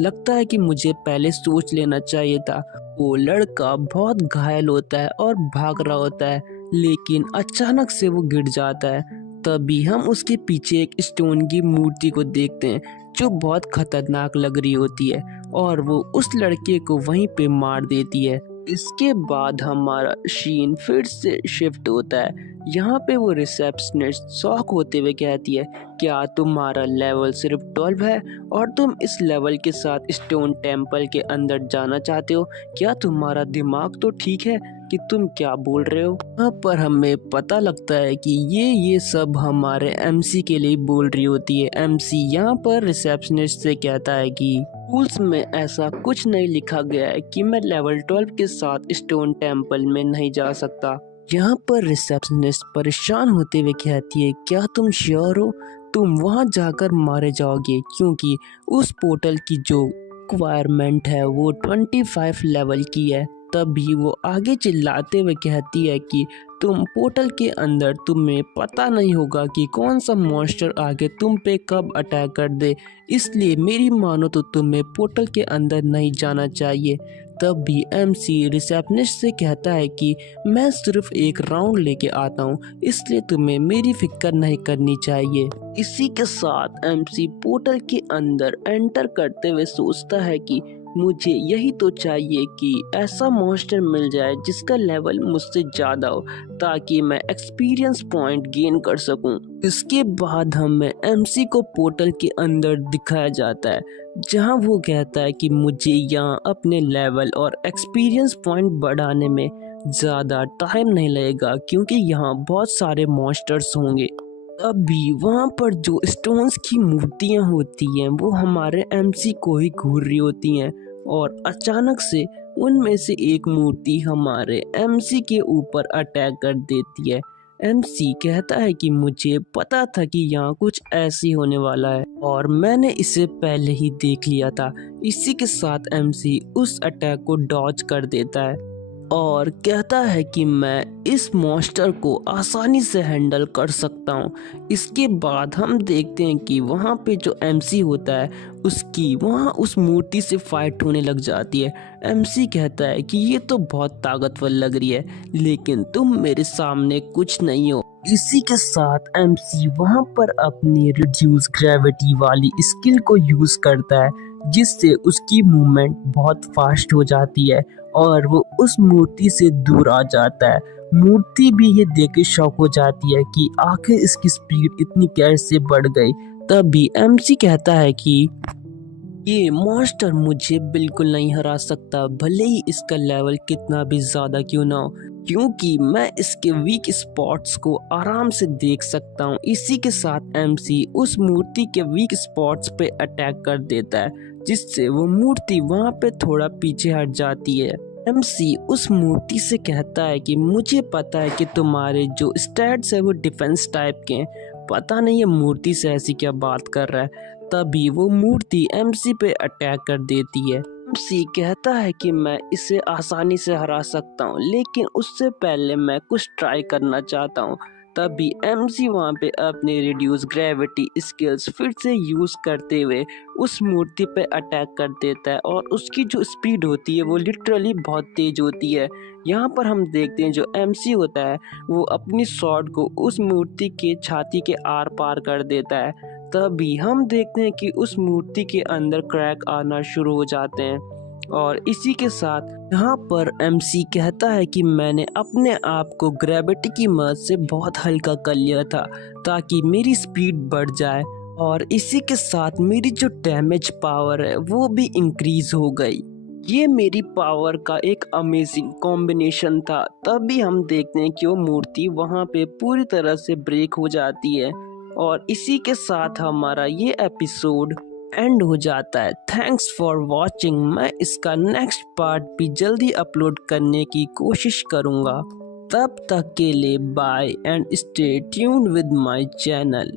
लगता है कि मुझे पहले सोच लेना चाहिए था। वो लड़का बहुत घायल होता है और भाग रहा होता है, लेकिन अचानक से वो गिर जाता है। तभी हम उसके पीछे एक स्टोन की मूर्ति को देखते हैं जो बहुत खतरनाक लग रही होती है और वो उस लड़के को वहीं पे मार देती है। इसके बाद हमारा सीन फिर से शिफ्ट होता है। यहाँ पे वो रिसेप्शनिस्ट शॉक होते हुए कहती है क्या तुम्हारा लेवल सिर्फ 12 है और तुम इस लेवल के साथ स्टोन टेम्पल के अंदर जाना चाहते हो? क्या तुम्हारा दिमाग तो ठीक है कि तुम क्या बोल रहे हो? यहाँ पर हमें पता लगता है कि ये सब हमारे एमसी के लिए बोल रही होती है। एमसी यहाँ पर रिसेप्शनिस्ट से कहता है कि रूल्स में ऐसा कुछ नहीं लिखा गया है कि मैं लेवल 12 के साथ स्टोन टेम्पल में नहीं जा सकता। यहाँ पर रिसेप्शनिस्ट परेशान होते हुए कहती है क्या तुम श्योर हो? तुम वहाँ जाकर मारे जाओगे क्योंकि उस पोर्टल की जो रिक्वायरमेंट है वो 25 लेवल की है। तभी वो आगे चिल्लाते हुए कहती है कि तुम पोर्टल के अंदर तुम्हें पता नहीं होगा कि कौन सा मॉन्स्टर आगे तुम पे कब अटैक कर दे, इसलिए मेरी मानो तो तुम्हें पोर्टल के अंदर नहीं जाना चाहिए। तब भी एमसी रिसेप्शनिस्ट से कहता है कि मैं सिर्फ एक राउंड लेके आता हूँ, इसलिए तुम्हें मेरी फिक्र नहीं करनी चाहिए। इसी के साथ एमसी पोर्टल के अंदर एंटर करते हुए सोचता है कि मुझे यही तो चाहिए कि ऐसा मॉन्स्टर मिल जाए जिसका लेवल मुझसे ज़्यादा हो ताकि मैं एक्सपीरियंस पॉइंट गेन कर सकूं। इसके बाद हमें एमसी को पोर्टल के अंदर दिखाया जाता है जहां वो कहता है कि मुझे यहाँ अपने लेवल और एक्सपीरियंस पॉइंट बढ़ाने में ज़्यादा टाइम नहीं लगेगा क्योंकि यहाँ बहुत सारे मॉन्स्टर्स होंगे। अभी वहाँ पर जो स्टोन्स की मूर्तियाँ होती हैं वो हमारे एमसी को ही घूर रही होती हैं और अचानक से उनमें से एक मूर्ति हमारे एमसी के ऊपर अटैक कर देती है। एमसी कहता है कि मुझे पता था कि यहाँ कुछ ऐसी होने वाला है और मैंने इसे पहले ही देख लिया था। इसी के साथ एमसी उस अटैक को डॉज कर देता है और कहता है कि मैं इस मॉन्स्टर को आसानी से हैंडल कर सकता हूँ। इसके बाद हम देखते हैं कि वहाँ पे जो एमसी होता है उसकी वहाँ उस मूर्ति से फाइट होने लग जाती है। एमसी कहता है कि ये तो बहुत ताकतवर लग रही है लेकिन तुम मेरे सामने कुछ नहीं हो। इसी के साथ एमसी वहाँ पर अपनी रिड्यूस ग्रेविटी वाली स्किल को यूज करता है जिससे उसकी मूवमेंट बहुत फास्ट हो जाती है और वो उस मूर्ति से दूर आ जाता है। मूर्ति भी ये देख के शॉक हो जाती है कि आखिर इसकी स्पीड इतनी कैसे बढ़ गई। तभी एमसी कहता है कि ये मॉन्स्टर मुझे बिल्कुल नहीं हरा सकता, भले ही इसका लेवल कितना भी ज़्यादा क्यों ना हो, क्योंकि मैं इसके वीक स्पॉट्स को आराम से देख सकता हूँ। इसी के साथ एमसी उस मूर्ति के वीक स्पॉट्स पे अटैक कर देता है जिससे वो मूर्ति वहाँ पे थोड़ा पीछे हट जाती है। एमसी उस मूर्ति से कहता है कि मुझे पता है कि तुम्हारे जो स्टैट्स है वो डिफेंस टाइप के हैं, पता नहीं ये मूर्ति से ऐसी क्या बात कर रहा है। तभी वो मूर्ति एमसी पे अटैक कर देती है। एमसी कहता है कि मैं इसे आसानी से हरा सकता हूँ लेकिन उससे पहले मैं कुछ ट्राई करना चाहता हूँ। तभी एमसी वहाँ पे अपनी रिड्यूस ग्रेविटी स्किल्स फिर से यूज़ करते हुए उस मूर्ति पे अटैक कर देता है और उसकी जो स्पीड होती है वो लिटरली बहुत तेज होती है। यहाँ पर हम देखते हैं जो एमसी होता है वो अपनी स्वॉर्ड को उस मूर्ति के छाती के आर पार कर देता है। तभी हम देखते हैं कि उस मूर्ति के अंदर क्रैक आना शुरू हो जाते हैं और इसी के साथ यहाँ पर एमसी कहता है कि मैंने अपने आप को ग्रेविटी की मदद से बहुत हल्का कर लिया था ताकि मेरी स्पीड बढ़ जाए और इसी के साथ मेरी जो डैमेज पावर है वो भी इंक्रीज हो गई। ये मेरी पावर का एक अमेजिंग कॉम्बिनेशन था। तभी हम देखते हैं कि वो मूर्ति वहाँ पे पूरी तरह से ब्रेक हो जाती है और इसी के साथ हमारा ये एपिसोड एंड हो जाता है। Thanks for watching. मैं इसका नेक्स्ट पार्ट भी जल्दी अपलोड करने की कोशिश करूँगा। तब तक के लिए bye and stay tuned with my channel.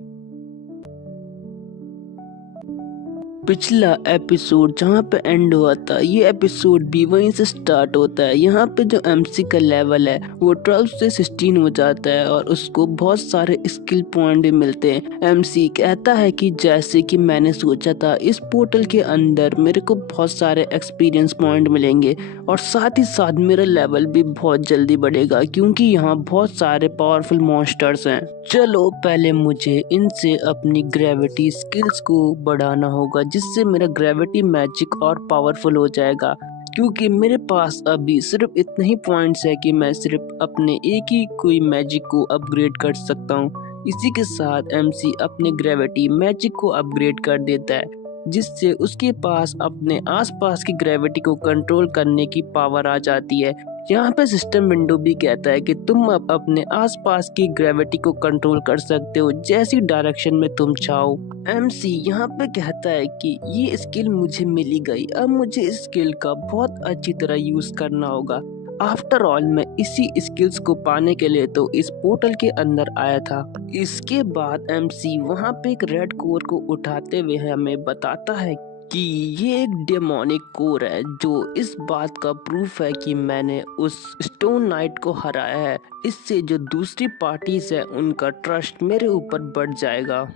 पिछला एपिसोड जहाँ पे एंड हुआ था, ये एपिसोड भी वहीं से स्टार्ट होता है। यहाँ पे जो एमसी का लेवल है वो 12 से 16 हो जाता है और उसको बहुत सारे स्किल पॉइंट भी मिलते हैं। एमसी कहता है कि जैसे कि मैंने सोचा था, इस पोर्टल के अंदर मेरे को बहुत सारे एक्सपीरियंस पॉइंट मिलेंगे और साथ ही साथ मेरा लेवल भी बहुत जल्दी बढ़ेगा क्योंकि यहाँ बहुत सारे पावरफुल मॉन्स्टर्स हैं। चलो पहले मुझे इनसे अपनी ग्रेविटी स्किल्स को बढ़ाना होगा जिससे मेरा ग्रेविटी मैजिक और पावरफुल हो जाएगा, क्योंकि मेरे पास अभी सिर्फ इतने ही पॉइंट्स है कि मैं सिर्फ अपने एक ही कोई मैजिक को अपग्रेड कर सकता हूँ। इसी के साथ एमसी अपने ग्रेविटी मैजिक को अपग्रेड कर देता है जिससे उसके पास अपने आसपास की ग्रेविटी को कंट्रोल करने की पावर आ जाती है। यहाँ पे सिस्टम विंडो भी कहता है कि तुम अब अपने आसपास की ग्रेविटी को कंट्रोल कर सकते हो जैसी डायरेक्शन में तुम चाहो। एमसी यहाँ पे कहता है कि ये स्किल मुझे मिली गई, अब मुझे इस स्किल का बहुत अच्छी तरह यूज करना होगा। आफ्टर ऑल मैं इसी स्किल्स को पाने के लिए तो इस पोर्टल के अंदर आया था। इसके बाद एमसी वहाँ पे एक रेड कोर को उठाते हुए हमें बताता है कि ये एक डेमोनिक कोर है जो इस बात का प्रूफ है कि मैंने उस स्टोन नाइट को हराया है। इससे जो दूसरी पार्टीज है उनका ट्रस्ट मेरे ऊपर बढ़ जाएगा।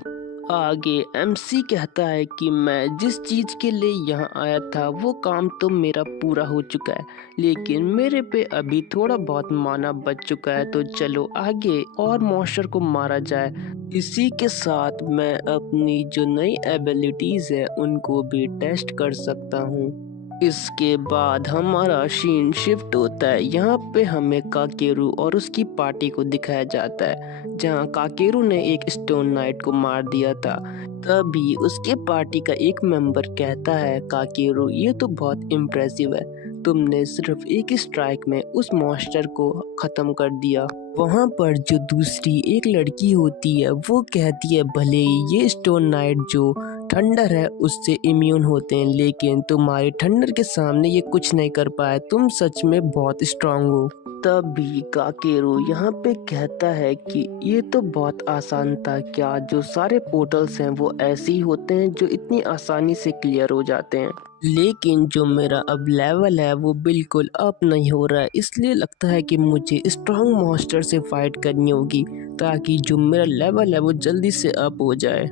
आगे एमसी कहता है कि मैं जिस चीज के लिए यहाँ आया था वो काम तो मेरा पूरा हो चुका है, लेकिन मेरे पे अभी थोड़ा बहुत माना बच चुका है, तो चलो आगे और मॉन्स्टर को मारा जाए। इसी के साथ मैं अपनी जो नई एबिलिटीज है उनको भी टेस्ट कर सकता हूँ। इसके बाद हमारा सीन शिफ्ट होता है। यहाँ पे हमें काकेरू और उसकी पार्टी को दिखाया जाता है जहाँ काकेरू ने एक स्टोन नाइट को मार दिया था। तभी उसके पार्टी का एक मेंबर कहता है, काकेरू ये तो बहुत इम्प्रेसिव है, तुमने सिर्फ एक स्ट्राइक में उस मॉन्स्टर को खत्म कर दिया। वहाँ पर जो दूसरी एक लड़की होती है वो कहती है, भले ही ये स्टोन नाइट जो थंडर है उससे इम्यून होते हैं, लेकिन तुम्हारे थंडर के सामने ये कुछ नहीं कर पाए, तुम सच में बहुत स्ट्रांग हो। तभी काकेरू यहाँ पे कहता है कि ये तो बहुत आसान था, क्या जो सारे पोर्टल्स हैं वो ऐसे ही होते हैं जो इतनी आसानी से क्लियर हो जाते हैं, लेकिन जो मेरा अब लेवल है वो बिल्कुल अप नहीं हो रहा है, इसलिए लगता है कि मुझे स्ट्रांग मॉन्स्टर से फाइट करनी होगी ताकि जो मेरा लेवल है वो जल्दी से अप हो जाए।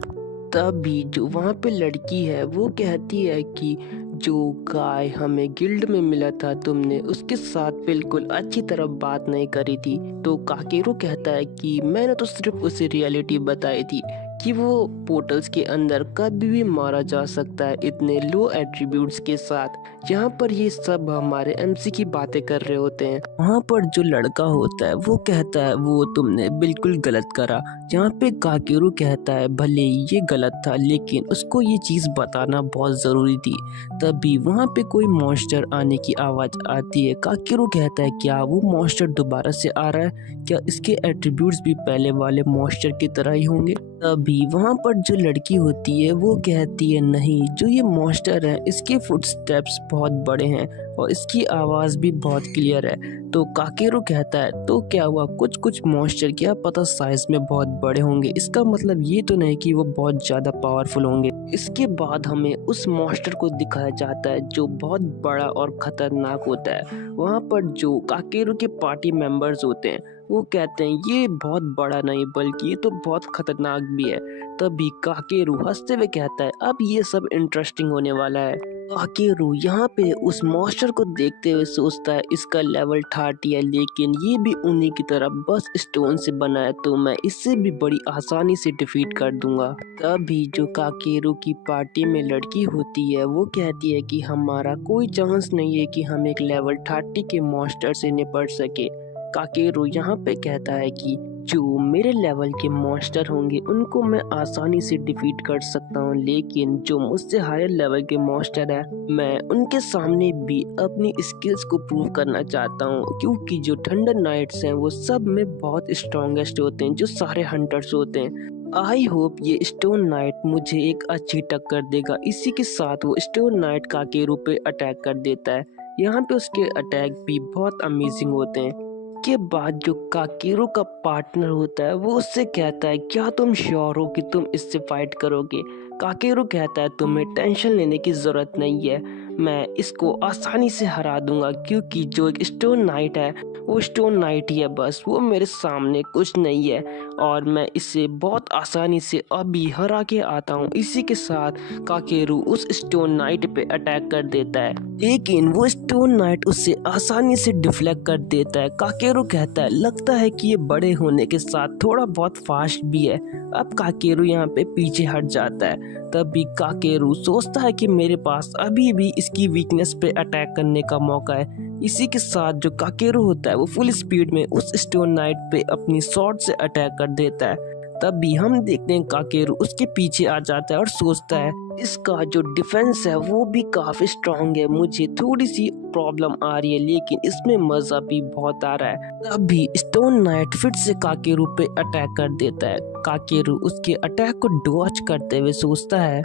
तभी जो वहाँ पे लड़की है वो कहती है कि जो गाय हमें गिल्ड में मिला था तुमने उसके साथ बिल्कुल अच्छी तरह बात नहीं करी थी। तो काकेरू कहता है कि मैंने तो सिर्फ उसे रियलिटी बताई थी कि वो पोर्टल्स के अंदर कभी भी मारा जा सकता है इतने लो एट्रीब्यूट्स के साथ। यहाँ पर ये सब हमारे एमसी की बातें कर रहे होते हैं। वहाँ पर जो लड़का होता है वो कहता है वो तुमने बिल्कुल गलत करा। यहाँ पे काकेरू कहता है भले ये गलत था लेकिन उसको ये चीज बताना बहुत जरूरी थी। तभी वहाँ पे कोई मॉन्स्टर आने की आवाज आती है। काकेरू कहता है क्या वो मॉन्स्टर दोबारा से आ रहा है, क्या इसके एट्रीब्यूट्स भी पहले वाले मॉन्स्टर की तरह ही होंगे। तभी वहाँ पर जो लड़की होती है वो कहती है नहीं, जो ये मॉन्स्टर है इसके फुटस्टेप्स बहुत बड़े हैं और इसकी आवाज भी बहुत क्लियर है। तो काकेरू कहता है तो क्या हुआ, कुछ कुछ मॉन्स्टर क्या पता साइज में बहुत बड़े होंगे, इसका मतलब ये तो नहीं कि वो बहुत ज्यादा पावरफुल होंगे। इसके बाद हमें उस मॉन्स्टर को दिखाया जाता है जो बहुत बड़ा और खतरनाक होता है। वहाँ पर जो काकेरू के पार्टी मेंबर्स होते हैं वो कहते हैं ये बहुत बड़ा नहीं बल्कि ये तो बहुत खतरनाक भी है। तभी काकेरू हंसते हुए कहता है अब ये सब इंटरेस्टिंग होने वाला है। काकेरू यहाँ पे उस मॉन्स्टर को देखते हुए सोचता है इसका लेवल 30 है, लेकिन ये भी उन्हीं की तरह बस स्टोन से बना है, तो मैं इससे भी बड़ी आसानी से डिफीट कर दूंगा। तभी जो काकेरू की पार्टी में लड़की होती है वो कहती है कि हमारा कोई चांस नहीं है कि हम एक लेवल 30 के मॉन्स्टर से निपट सके। काकेरू यहाँ पे कहता है कि जो मेरे लेवल के मॉन्स्टर होंगे उनको मैं आसानी से डिफीट कर सकता हूँ, लेकिन जो मुझसे हायर लेवल के मॉन्स्टर है मैं उनके सामने भी अपनी स्किल्स को प्रूव करना चाहता हूँ, क्योंकि जो थंडर नाइट्स हैं वो सब में बहुत स्ट्रॉन्गेस्ट होते हैं, जो सारे हंटर्स होते हैं। आई होप ये स्टोन नाइट मुझे एक अच्छी टक्कर देगा। इसी के साथ वो स्टोन नाइट काकेरू पे अटैक कर देता है। यहाँ पे उसके अटैक भी बहुत अमेजिंग होते हैं। इसके बाद जो काकेरो का पार्टनर होता है वो उससे कहता है, क्या तुम श्योर हो कि तुम इससे फाइट करोगे? काकेरो कहता है, तुम्हें टेंशन लेने की ज़रूरत नहीं है, मैं इसको आसानी से हरा दूंगा, क्योंकि जो एक स्टोन नाइट है वो स्टोन नाइट ही है, बस वो मेरे सामने कुछ नहीं है और मैं इसे बहुत आसानी से अभी हरा के आता हूँ। इसी के साथ काकेरू उस स्टोन नाइट पे अटैक कर देता है, लेकिन वो स्टोन नाइट उससे आसानी से डिफ्लेक्ट कर देता है। काकेरू कहता है, लगता है कि ये बड़े होने के साथ थोड़ा बहुत फास्ट भी है। अब काकेरू यहाँ पे पीछे हट जाता है। तभी काकेरू सोचता है कि मेरे पास अभी भी इसकी वीकनेस पे अटैक करने का मौका है। इसी के साथ जो काकेरू होता है वो फुल स्पीड में उस स्टोन नाइट पे अपनी स्वॉर्ड से अटैक कर देता है। तभी हम देखते हैं काकेरू उसके पीछे आ जाता है और सोचता है, इसका जो डिफेंस है वो भी काफी स्ट्रांग है, मुझे थोड़ी सी प्रॉब्लम आ रही है लेकिन इसमें मजा भी बहुत आ रहा है। तभी स्टोन नाइट फिर से काकेरू पे अटैक कर देता है। काकेरू उसके अटैक को डॉज करते हुए सोचता है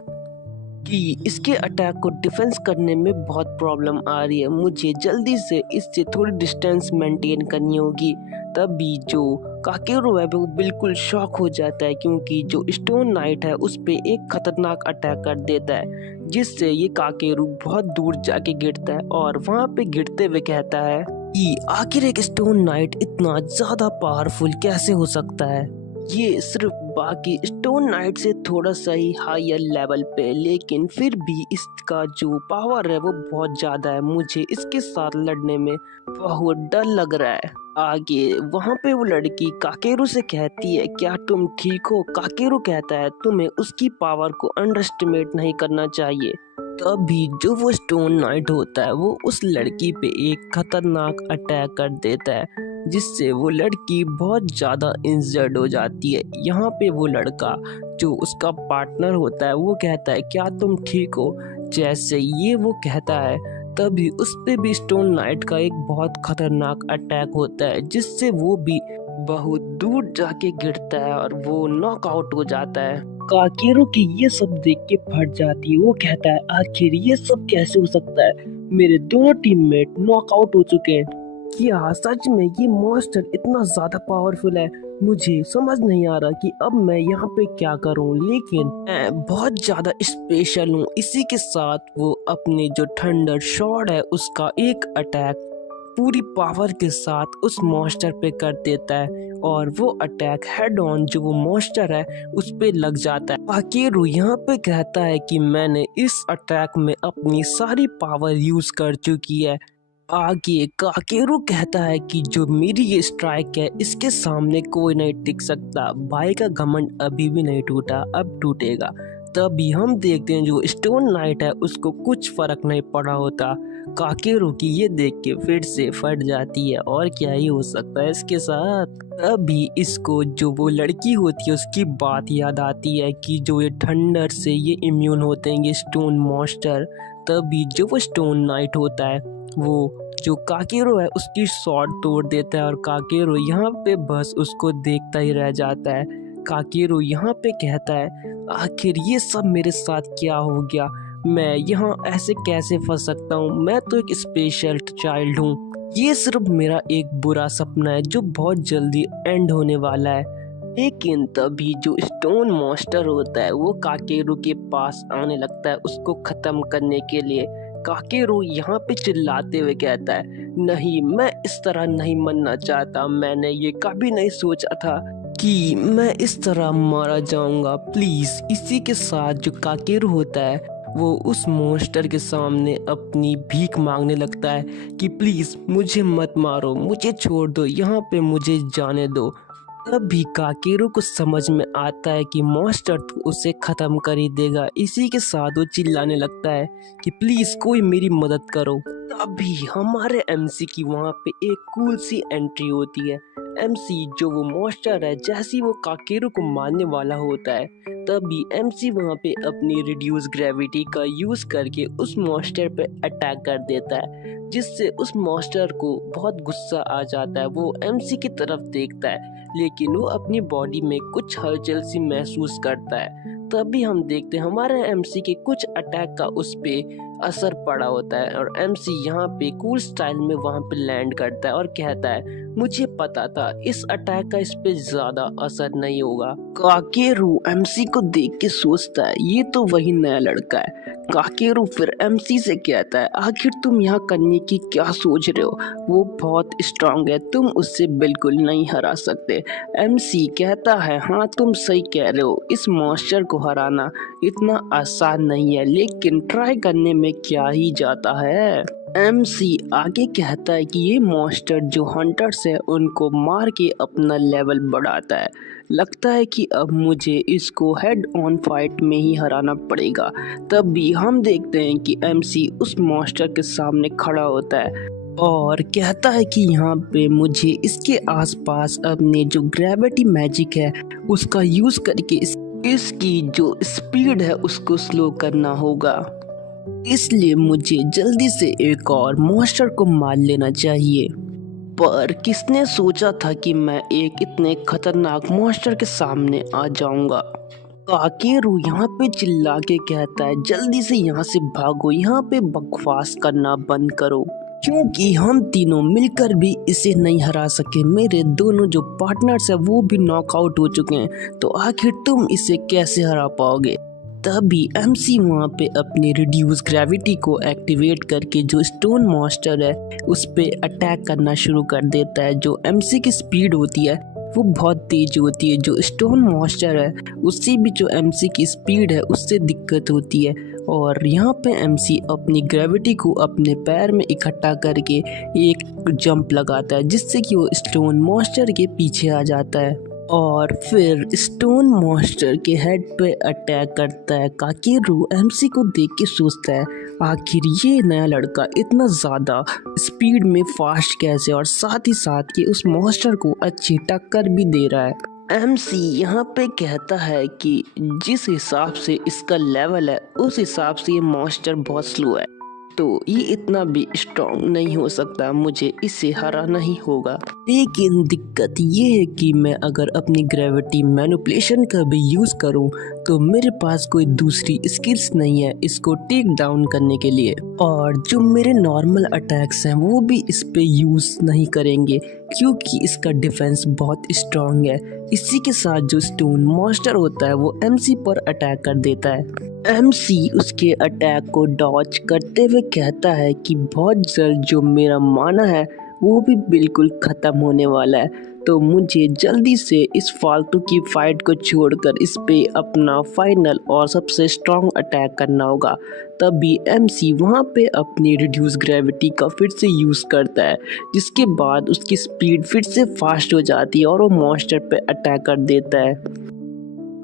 कि इसके अटैक को डिफेंस करने में बहुत प्रॉब्लम आ रही है, मुझे जल्दी से इससे थोड़ी डिस्टेंस मेंटेन करनी होगी। तभी जो काकेरू है वो बिल्कुल शॉक हो जाता है, क्योंकि जो स्टोन नाइट है उस पे एक खतरनाक अटैक कर देता है, जिससे ये काकेरू बहुत दूर जाके गिरता है और वहाँ पे गिरते हुए कहता है कि आखिर एक स्टोन नाइट इतना ज्यादा पावरफुल कैसे हो सकता है। ये सिर्फ बाकी स्टोन नाइट से थोड़ा सा ही हायर लेवल पे, लेकिन फिर भी इसका जो पावर है वो बहुत ज्यादा है, मुझे इसके साथ लड़ने में बहुत डर लग रहा है। आगे वहाँ पे वो लड़की काकेरू से कहती है, क्या तुम ठीक हो? काकेरू कहता है, तुम्हें उसकी पावर को अंडर एस्टिमेट नहीं करना चाहिए। तभी जो वो स्टोन नाइट होता है वो उस लड़की पे एक खतरनाक अटैक कर देता है, जिससे वो लड़की बहुत ज़्यादा इंजर्ड हो जाती है। यहाँ पे वो लड़का जो उसका पार्टनर होता है वो कहता है, क्या तुम ठीक हो? जैसे ये वो कहता है तभी उस पे भी स्टोन नाइट का एक बहुत खतरनाक अटैक होता है, जिससे वो भी बहुत दूर जाके गिरता है और वो नॉकआउट हो जाता है। काकेरू की ये सब देख के फट जाती है, वो कहता है, आखिर ये सब कैसे हो सकता है? मेरे दोनों टीममेट नॉकआउट हो चुके हैं, क्या सच में ये मॉन्स्टर इतना ज्यादा पावरफुल है? मुझे समझ नहीं आ रहा कि अब मैं यहाँ पे क्या करूँ, लेकिन मैं बहुत ज्यादा स्पेशल हूँ। इसी के साथ वो अपने जो थंडर शॉट है उसका एक अटैक पूरी पावर के साथ उस मॉन्स्टर पे कर देता है और वो अटैक हेड ऑन जो वो मॉन्स्टर है उस पे लग जाता है। काकेरू यहाँ पे कहता है कि मैंने इस अटैक में अपनी सारी पावर यूज कर चुकी है। आगे काकेरू कहता है कि जो मेरी ये स्ट्राइक है इसके सामने कोई नहीं टिक सकता, भाई का घमंड अभी भी नहीं टूटा, अब टूटेगा। तभी हम देखते हैं जो स्टोन नाइट है उसको कुछ फर्क नहीं पड़ा होता। काकेरू की ये देख के फिर से फट जाती है, और क्या ही हो सकता है इसके साथ। तभी इसको जो वो लड़की होती है उसकी बात याद आती है कि जो ये थंडर से ये इम्यून होते हैं ये स्टोन मॉन्स्टर। तभी जो वो स्टोन नाइट होता है वो जो काकेरू है उसकी शॉट तोड़ देता है और काकेरू यहाँ पे बस उसको देखता ही रह जाता है। काकेरू यहाँ पे कहता है, आखिर ये सब मेरे साथ क्या हो गया? मैं यहाँ ऐसे कैसे फंस सकता हूँ? मैं तो एक स्पेशल चाइल्ड हूँ, ये सिर्फ मेरा एक बुरा सपना है जो बहुत जल्दी एंड होने वाला है। लेकिन तभी जो स्टोन मॉन्स्टर होता है वो काकेरू के पास आने लगता है उसको खत्म करने के लिए। काकेरू यहाँ पे चिल्लाते हुए कहता है, नहीं, मैं इस तरह नहीं मरना चाहता, मैंने ये कभी नहीं सोचा था कि मैं इस तरह मारा जाऊंगा, प्लीज। इसी के साथ जो काकेरू होता है वो उस मॉन्स्टर के सामने अपनी भीख मांगने लगता है कि प्लीज मुझे मत मारो, मुझे छोड़ दो, यहाँ पे मुझे जाने दो। तभी काकेरू को समझ में आता है कि मॉन्स्टर तो उसे खत्म कर ही देगा। इसी के साथ वो चिल्लाने लगता है कि प्लीज कोई मेरी मदद करो। तभी हमारे एमसी की वहाँ पे एक कूल सी एंट्री होती है। एमसी जो वो मॉन्स्टर है जैसे वो काकेरू को मारने वाला होता है तभी एमसी वहाँ पे अपनी रिड्यूस ग्रेविटी का यूज करके उस मॉन्स्टर पे अटैक कर देता है, जिससे उस मॉन्स्टर को बहुत गुस्सा आ जाता है। वो एमसी की तरफ देखता है लेकिन वो अपनी बॉडी में कुछ हलचल सी महसूस करता है। तभी हम देखते हैं हमारे एमसी के कुछ अटैक का उस पे असर पड़ा होता है और एमसी यहाँ पे कूल स्टाइल में वहाँ पे लैंड करता है और कहता है, मुझे पता था इस अटैक का इस पे ज्यादा असर नहीं होगा। काकेरू एमसी को देख के सोचता है ये तो वही नया लड़का है। काकेरू फिर एमसी से कहता है आखिर तुम यहाँ करने की क्या सोच रहे हो, वो बहुत स्ट्रांग है, तुम उससे बिल्कुल नहीं हरा सकते। एमसी कहता है हाँ तुम सही कह रहे हो, इस मॉन्स्टर को हराना इतना आसान नहीं है, लेकिन ट्राई करने में क्या ही जाता है। एमसी आगे कहता है कि ये मॉन्स्टर जो हंटर्स है उनको मार के अपना लेवल बढ़ाता है। लगता है कि अब मुझे इसको हेड ऑन फाइट में ही हराना पड़ेगा। तब भी हम देखते हैं कि एमसी उस मॉन्स्टर के सामने खड़ा होता है और कहता है कि यहाँ पे मुझे इसके आसपास अपने जो ग्रेविटी मैजिक है उसका यूज करके इसकी जो स्पीड है उसको स्लो करना होगा। इसलिए मुझे जल्दी से एक और मॉन्स्टर को मार लेना चाहिए। पर किसने सोचा था कि मैं एक इतने खतरनाक मॉन्स्टर के सामने आ जाऊंगा। काकेरू यहाँ पे चिल्ला के कहता है जल्दी से यहाँ से भागो, यहाँ पे बकवास करना बंद करो, क्योंकि हम तीनों मिलकर भी इसे नहीं हरा सके। मेरे दोनों जो पार्टनर्स है वो भी नॉकआउट हो चुके हैं, तो आखिर तुम इसे कैसे हरा पाओगे। तभी एमसी वहाँ पे अपनी रिड्यूस ग्रेविटी को एक्टिवेट करके जो स्टोन मॉन्स्टर है उस पे अटैक करना शुरू कर देता है। जो एमसी की स्पीड होती है वो बहुत तेज होती है, जो स्टोन मॉन्स्टर है उससे भी जो एमसी की स्पीड है उससे दिक्कत होती है। और यहाँ पे एमसी अपनी ग्रेविटी को अपने पैर में इकट्ठा करके एक जंप लगाता है जिससे कि वो स्टोन मॉन्स्टर के पीछे आ जाता है और फिर स्टोन मॉन्स्टर के हेड पे अटैक करता है। काकेरू एमसी को देख के सोचता है आखिर ये नया लड़का इतना ज़्यादा स्पीड में फास्ट कैसे, और साथ ही साथ ये उस मॉन्स्टर को अच्छी टक्कर भी दे रहा है। एमसी यहाँ पे कहता है कि जिस हिसाब से इसका लेवल है उस हिसाब से ये मॉन्स्टर बहुत स्लो है, तो ये इतना भी स्ट्रॉन्ग नहीं हो सकता, मुझे इसे हराना ही होगा। लेकिन दिक्कत ये है कि मैं अगर अपनी ग्रेविटी मैनिपुलेशन का भी यूज़ करूं तो मेरे पास कोई दूसरी स्किल्स नहीं है इसको टेक डाउन करने के लिए, और जो मेरे नॉर्मल अटैक्स हैं वो भी इस पे यूज़ नहीं करेंगे क्योंकि इसका डिफेंस बहुत स्ट्रॉन्ग है। इसी के साथ जो स्टोन मॉन्स्टर होता है वो एमसी पर अटैक कर देता है। एमसी उसके अटैक को डॉज करते हुए कहता है कि बहुत जल्द जो मेरा माना है वो भी बिल्कुल ख़त्म होने वाला है, तो मुझे जल्दी से इस फालतू की फाइट को छोड़कर इस पे अपना फाइनल और सबसे स्ट्रॉन्ग अटैक करना होगा। तभी एमसी वहाँ पे अपनी रिड्यूस ग्रेविटी का फिर से यूज़ करता है, जिसके बाद उसकी स्पीड फिर से फास्ट हो जाती है और वो मॉन्स्टर पे अटैक कर देता है।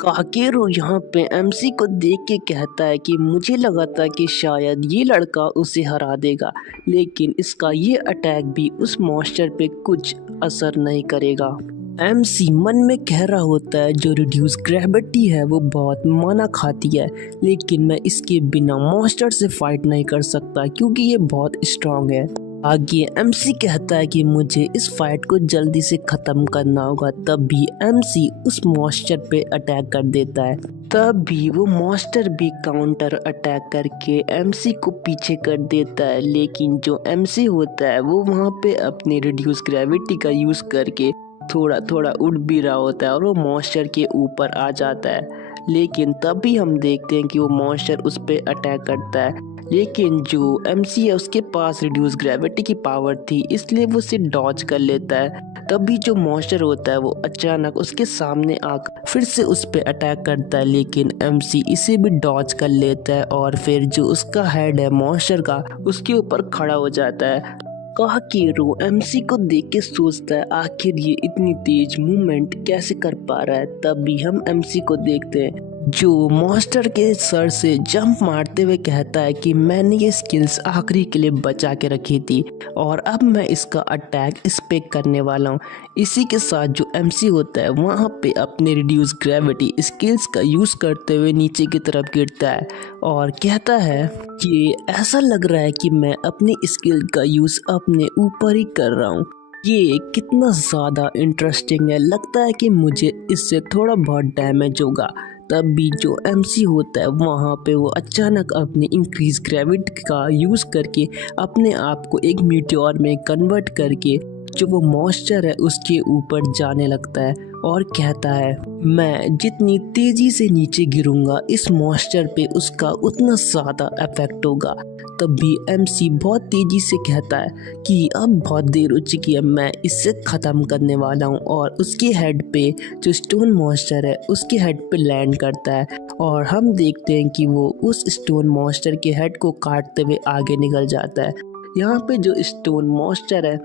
काकेरू यहाँ पे एमसी को देख के कहता है कि मुझे लगा था कि शायद ये लड़का उसे हरा देगा, लेकिन इसका ये अटैक भी उस मॉन्स्टर पे कुछ असर नहीं करेगा। एमसी मन में कह रहा होता है जो रिड्यूस ग्रेविटी है वो बहुत माना खाती है, लेकिन मैं इसके बिना मॉन्स्टर से फाइट नहीं कर सकता क्योंकि ये बहुत स्ट्रांग है। आगे एमसी कहता है कि मुझे इस फाइट को जल्दी से ख़त्म करना होगा। तब भी एमसी उस मॉन्स्टर पे अटैक कर देता है। तब भी वो मॉन्स्टर भी काउंटर अटैक करके एमसी को पीछे कर देता है, लेकिन जो एमसी होता है वो वहाँ पे अपनी रिड्यूस ग्रेविटी का यूज़ करके थोड़ा थोड़ा उड़ भी रहा होता है और वो मॉन्स्टर के ऊपर आ जाता है। लेकिन तभी हम देखते हैं कि वो मॉन्स्टर उस पर अटैक करता है, लेकिन जो एमसी है उसके पास रिड्यूस ग्रेविटी की पावर थी इसलिए वो उसे डॉज कर लेता है। तभी जो मॉन्स्टर होता है वो अचानक उसके सामने आकर फिर से उस पर अटैक करता है, लेकिन एमसी इसे भी डॉज कर लेता है और फिर जो उसका हेड है मॉन्स्टर का उसके ऊपर खड़ा हो जाता है। काकेरू एमसी को देख के सोचता है आखिर ये इतनी तेज मूवमेंट कैसे कर पा रहा है। तभी हम एमसी को देखते हैं जो मॉन्स्टर के सर से जंप मारते हुए कहता है कि मैंने ये स्किल्स आखिरी के लिए बचा के रखी थी और अब मैं इसका अटैक इस पे करने वाला हूँ। इसी के साथ जो एमसी होता है वहाँ पे अपने रिड्यूस ग्रेविटी स्किल्स का यूज़ करते हुए नीचे की तरफ गिरता है और कहता है कि ऐसा लग रहा है कि मैं अपनी स्किल का यूज़ अपने ऊपर ही कर रहा हूँ। ये कितना ज़्यादा इंटरेस्टिंग है, लगता है कि मुझे इससे थोड़ा बहुत डैमेज होगा। तब भी जो एमसी होता है वहाँ पे वो अचानक अपनी इंक्रीज ग्रेविटी का यूज़ करके अपने आप को एक मीटियोर में कन्वर्ट करके जो वो मॉन्स्टर है उसके ऊपर जाने लगता है और कहता है मैं जितनी तेजी से नीचे गिरूंगा इस मॉन्स्टर पे उसका उतना ज़्यादा इफेक्ट होगा। तब भी एमसी बहुत तेजी से कहता है कि अब बहुत देर हो चुकी है, मैं इसे ख़त्म करने वाला हूँ, और उसके हेड पे जो स्टोन मॉन्स्टर है उसके हेड पे लैंड करता है और हम देखते हैं कि वो उस स्टोन मॉन्स्टर के हेड को काटते हुए आगे निकल जाता है। यहाँ पे जो स्टोन मॉन्स्टर है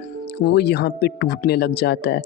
वो यहाँ पे टूटने लग जाता है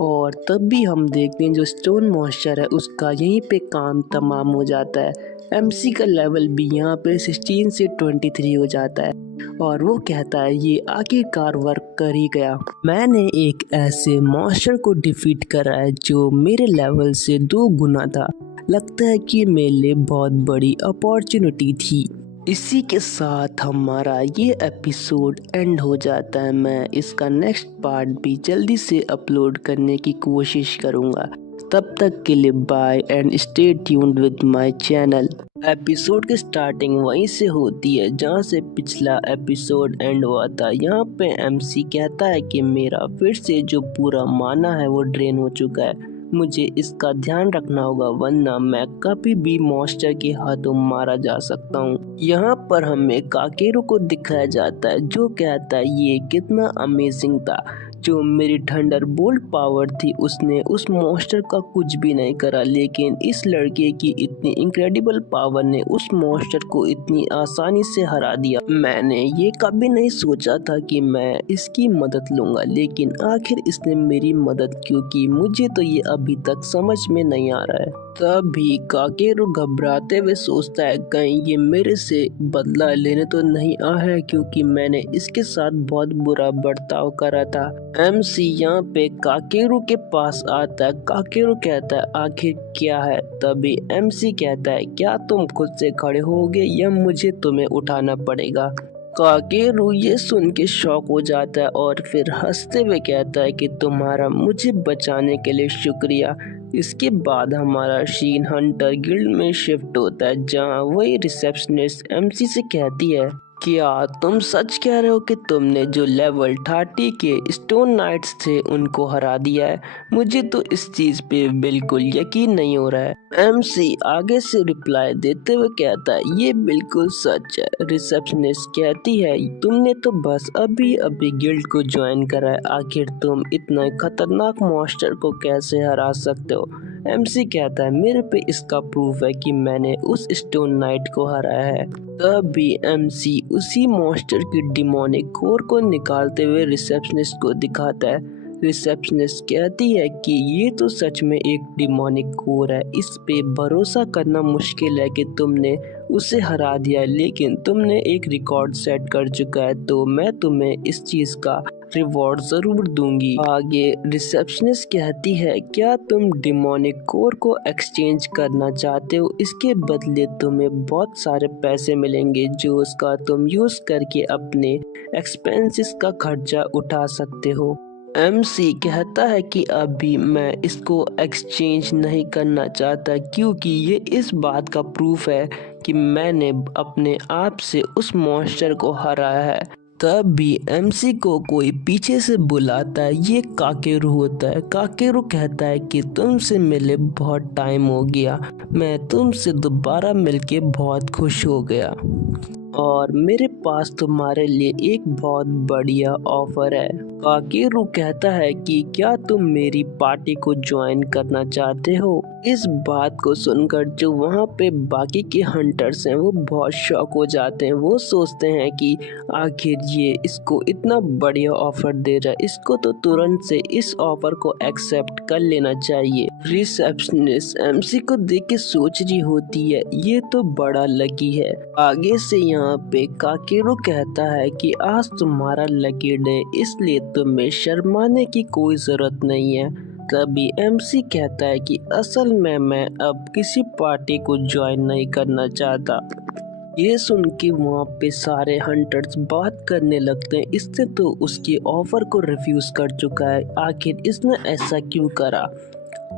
और तब भी हम देखते हैं जो स्टोन मॉन्स्टर है उसका यहीं पे काम तमाम हो जाता है। एमसी का लेवल भी यहाँ पे 16 से 23 हो जाता है और वो कहता है ये आखिरकार वर्क कर ही गया। मैंने एक ऐसे मॉन्स्टर को डिफीट करा है जो मेरे लेवल से 2 गुना था। लगता है कि मेरे लिए बहुत बड़ी अपॉर्चुनिटी थी। इसी के साथ हमारा ये एपिसोड एंड हो जाता है। मैं इसका नेक्स्ट पार्ट भी जल्दी से अपलोड करने की कोशिश करूँगा। तब तक के लिए bye and stay tuned with my channel. Episode की स्टार्टिंग वहीं से होती है जहां से पिछला एपिसोड एंड हुआ था। यहाँ पे एमसी कहता है कि मेरा फिर से जो पूरा माना है वो ड्रेन हो चुका है, मुझे इसका ध्यान रखना होगा वरना मैं कभी भी मॉन्स्टर के हाथों मारा जा सकता हूँ। यहाँ पर हमें काकेरू को दिखाया जाता है जो कहता है ये कितना अमेजिंग था, जो मेरी थंडर बोल्ट पावर थी उसने उस मॉन्स्टर का कुछ भी नहीं करा, लेकिन इस लड़के की इतनी इनक्रेडिबल पावर ने उस मॉन्स्टर को इतनी आसानी से हरा दिया। मैंने ये कभी नहीं सोचा था कि मैं इसकी मदद लूँगा, लेकिन आखिर इसने मेरी मदद क्यों की, मुझे तो ये अभी तक समझ में नहीं आ रहा है। तभी काकेरू घबराते हुए सोचता है कहीं ये मेरे से बदला लेने तो नहीं आया है, क्योंकि मैंने इसके साथ बहुत बुरा बर्ताव करा था। एमसी यहाँ पे काकेरू के पास आता है। काकेरू कहता है आखिर क्या है? तभी एमसी कहता है क्या तुम खुद से खड़े होगे या मुझे तुम्हें उठाना पड़ेगा? काकेरू ये सुन के शॉक हो जाता है और फिर हंसते हुए कहता है कि तुम्हारा मुझे बचाने के लिए शुक्रिया। इसके बाद हमारा सीन हंटर गिल्ड में शिफ्ट होता है जहाँ वही रिसेप्शनिस्ट एमसी से कहती है क्या तुम सच कह रहे हो कि तुमने जो लेवल 30 के स्टोन नाइट्स थे उनको हरा दिया है? मुझे तो इस चीज पे बिल्कुल यकीन नहीं हो रहा है। एमसी आगे से रिप्लाई देते हुए कहता है ये बिल्कुल सच है। रिसेप्शनिस्ट कहती है तुमने तो बस अभी अभी गिल्ड को ज्वाइन करा है, आखिर तुम इतना खतरनाक मॉन्स्टर को कैसे हरा सकते हो? एमसी कहता है मेरे पे इसका प्रूफ है कि मैंने उस स्टोन नाइट को हराया है। तभी एमसी उसी मॉन्स्टर की डिमोनिक कोर को निकालते हुए रिसेप्शनिस्ट को दिखाता है। रिसेप्शनिस्ट कहती है कि ये तो सच में एक डिमोनिक कोर है, इस पे भरोसा करना मुश्किल है कि तुमने उसे हरा दिया, लेकिन तुमने एक रिकॉर्ड सेट कर चुका है तो मैं तुम्हें इस चीज का रिवॉर्ड जरूर दूंगी। आगे रिसेप्शनिस्ट कहती है क्या तुम डिमोनिक कोर को एक्सचेंज करना चाहते हो? इसके बदले तुम्हें बहुत सारे पैसे मिलेंगे जो उसका तुम यूज करके अपने एक्सपेंसेस का खर्चा उठा सकते हो। एमसी कहता है कि अभी मैं इसको एक्सचेंज नहीं करना चाहता क्योंकि ये इस बात का प्रूफ है कि मैंने अपने आप से उस मॉन्स्टर को हराया है। तब भी एमसी को कोई पीछे से बुलाता है, ये काकेरू होता है। काकेरू कहता है कि तुमसे मिले बहुत टाइम हो गया, मैं तुमसे दोबारा मिलके बहुत खुश हो गया और मेरे पास तुम्हारे लिए एक बहुत बढ़िया ऑफर है। काकेरू कहता है कि क्या तुम मेरी पार्टी को ज्वाइन करना चाहते हो? इस बात को सुनकर जो वहाँ पे बाकी के हंटर्स हैं वो बहुत शॉक हो जाते हैं। वो सोचते हैं कि आखिर ये इसको इतना बढ़िया ऑफर दे रहा है, इसको तो तुरंत से इस ऑफर को एक्सेप्ट कर लेना चाहिए। रिसेप्शनिस्ट एमसी को देख के सोच रही होती है ये तो बड़ा लकी है। आगे से यहाँ पे काकेरू कहता है कि आज तुम्हारा लकी डे, इसलिए तुम्हें शर्माने की कोई जरूरत नहीं है। तभी एमसी कहता है कि असल में मैं अब किसी पार्टी को ज्वाइन नहीं करना चाहता। ये सुन के वहाँ पे सारे हंटर्स बात करने लगते हैं इसने तो उसके ऑफर को रिफ्यूज कर चुका है, आखिर इसने ऐसा क्यों करा?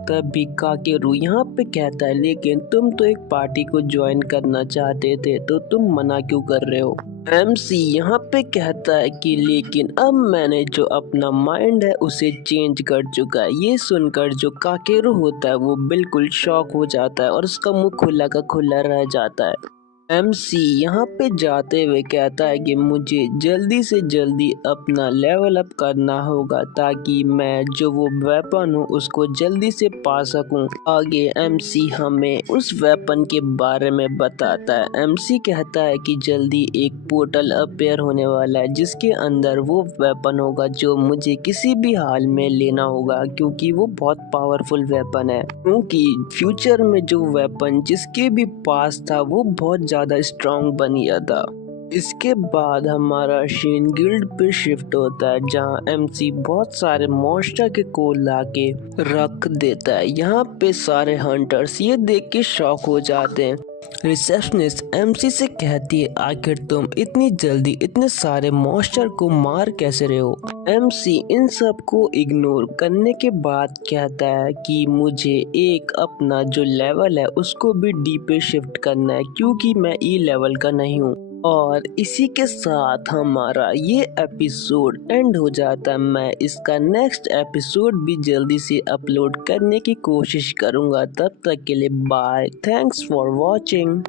तभी काकेरू यहाँ पे कहता है लेकिन तुम तो एक पार्टी को ज्वाइन करना चाहते थे तो तुम मना क्यों कर रहे हो? एमसी यहाँ पे कहता है कि लेकिन अब मैंने जो अपना माइंड है उसे चेंज कर चुका है। ये सुनकर जो काकेरू होता है वो बिल्कुल शॉक हो जाता है और उसका मुंह खुला का खुला रह जाता है। एमसी यहाँ पे जाते हुए कहता है कि मुझे जल्दी से जल्दी अपना लेवल अप करना होगा ताकि मैं जो वो वेपन हो उसको जल्दी से पा सकूं। आगे एमसी हमें उस वेपन के बारे में बताता है। एमसी कहता है कि जल्दी एक पोर्टल अपीयर होने वाला है जिसके अंदर वो वेपन होगा जो मुझे किसी भी हाल में लेना होगा क्योंकि वो बहुत पावरफुल वेपन है। क्योंकि फ्यूचर में जो वेपन जिसके भी पास था वो बहुत ज़्यादा स्ट्रॉन्ग बन गया था। इसके बाद हमारा शीन गिल्ड पे शिफ्ट होता है जहां एमसी बहुत सारे मॉन्स्टर के को लाके रख देता है। यहाँ पे सारे हंटर्स ये देख के शॉक हो जाते हैं। रिसेप्शनिस्ट एमसी से कहती है आखिर तुम इतनी जल्दी इतने सारे मॉन्स्टर को मार कैसे रहे हो। एमसी इन सब को इग्नोर करने के बाद कहता है कि मुझे एक अपना जो लेवल है उसको भी डी पे शिफ्ट करना है क्योंकि मैं ई लेवल का नहीं हूँ। और इसी के साथ हमारा ये एपिसोड एंड हो जाता है। मैं इसका नेक्स्ट एपिसोड भी जल्दी से अपलोड करने की कोशिश करूँगा। तब तक के लिए bye, thanks for watching.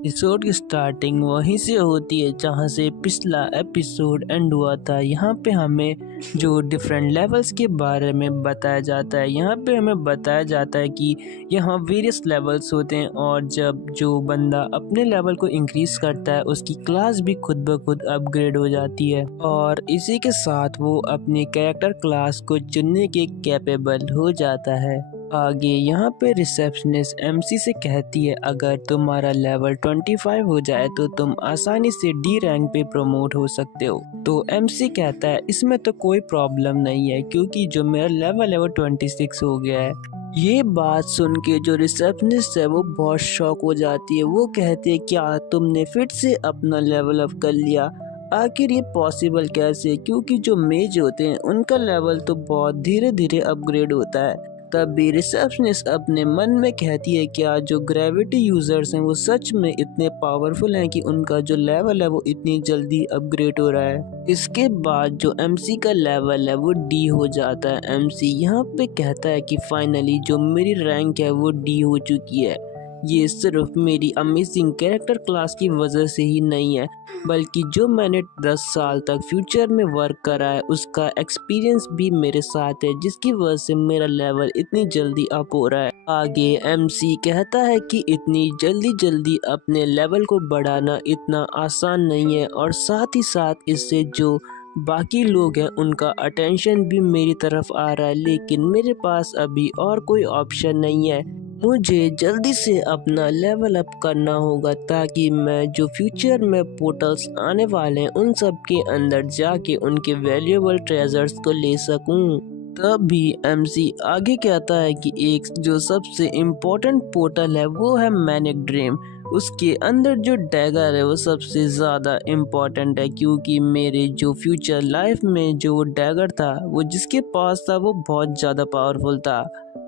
Episode की स्टार्टिंग वहीं से होती है जहां से पिछला एपिसोड एंड हुआ था। यहाँ पे हमें जो डिफरेंट लेवल्स के बारे में बताया जाता है। यहाँ पे हमें बताया जाता है कि यहाँ वेरियस लेवल्स होते हैं और जब जो बंदा अपने लेवल को इंक्रीज करता है उसकी क्लास भी खुद ब खुद अपग्रेड हो जाती है और इसी के साथ वो अपनी कैरेक्टर क्लास को चुनने के कैपेबल हो जाता है। आगे यहाँ पे रिसेप्शनिस्ट एमसी से कहती है अगर तुम्हारा लेवल 25 हो जाए तो तुम आसानी से डी रैंक पे प्रमोट हो सकते हो। तो एमसी कहता है इसमें तो कोई प्रॉब्लम नहीं है क्योंकि जो मेरा लेवल है वो 26 हो गया है। ये बात सुन के जो रिसेप्शनिस्ट है वो बहुत शॉक हो जाती है। वो कहती है क्या तुमने फिर से अपना लेवल अप कर लिया, आखिर ये पॉसिबल कैसे, क्योंकि जो मेज होते हैं उनका लेवल तो बहुत धीरे धीरे अपग्रेड होता है। तब भी रिसेप्शनिस्ट अपने मन में कहती है क्या जो ग्रेविटी यूजर्स हैं वो सच में इतने पावरफुल हैं कि उनका जो लेवल है वो इतनी जल्दी अपग्रेड हो रहा है। इसके बाद जो एमसी का लेवल है वो डी हो जाता है। एमसी यहाँ पे कहता है कि फाइनली जो मेरी रैंक है वो डी हो चुकी है। ये सिर्फ मेरी अमेजिंग कैरेक्टर क्लास की वजह से ही नहीं है बल्कि जो मैंने 10 साल तक फ्यूचर में वर्क करा है उसका एक्सपीरियंस भी मेरे साथ है जिसकी वजह से मेरा लेवल इतनी जल्दी अप हो रहा है। आगे एमसी कहता है कि इतनी जल्दी अपने लेवल को बढ़ाना इतना आसान नहीं है और साथ ही साथ इससे जो बाकी लोग हैं उनका अटेंशन भी मेरी तरफ आ रहा है, लेकिन मेरे पास अभी और कोई ऑप्शन नहीं है। मुझे जल्दी से अपना लेवल अप करना होगा ताकि मैं जो फ्यूचर में पोर्टल्स आने वाले हैं उन सब के अंदर जाके उनके वैल्यूएबल ट्रेजर्स को ले सकूं। तब भी एमसी आगे कहता है कि एक जो सबसे इम्पोर्टेंट पोर्टल है वो है मैनिक ड्रीम। उसके अंदर जो डैगर है वो सबसे ज़्यादा इम्पोर्टेंट है क्योंकि मेरे जो फ्यूचर लाइफ में जो डैगर था वो जिसके पास था वो बहुत ज़्यादा पावरफुल था।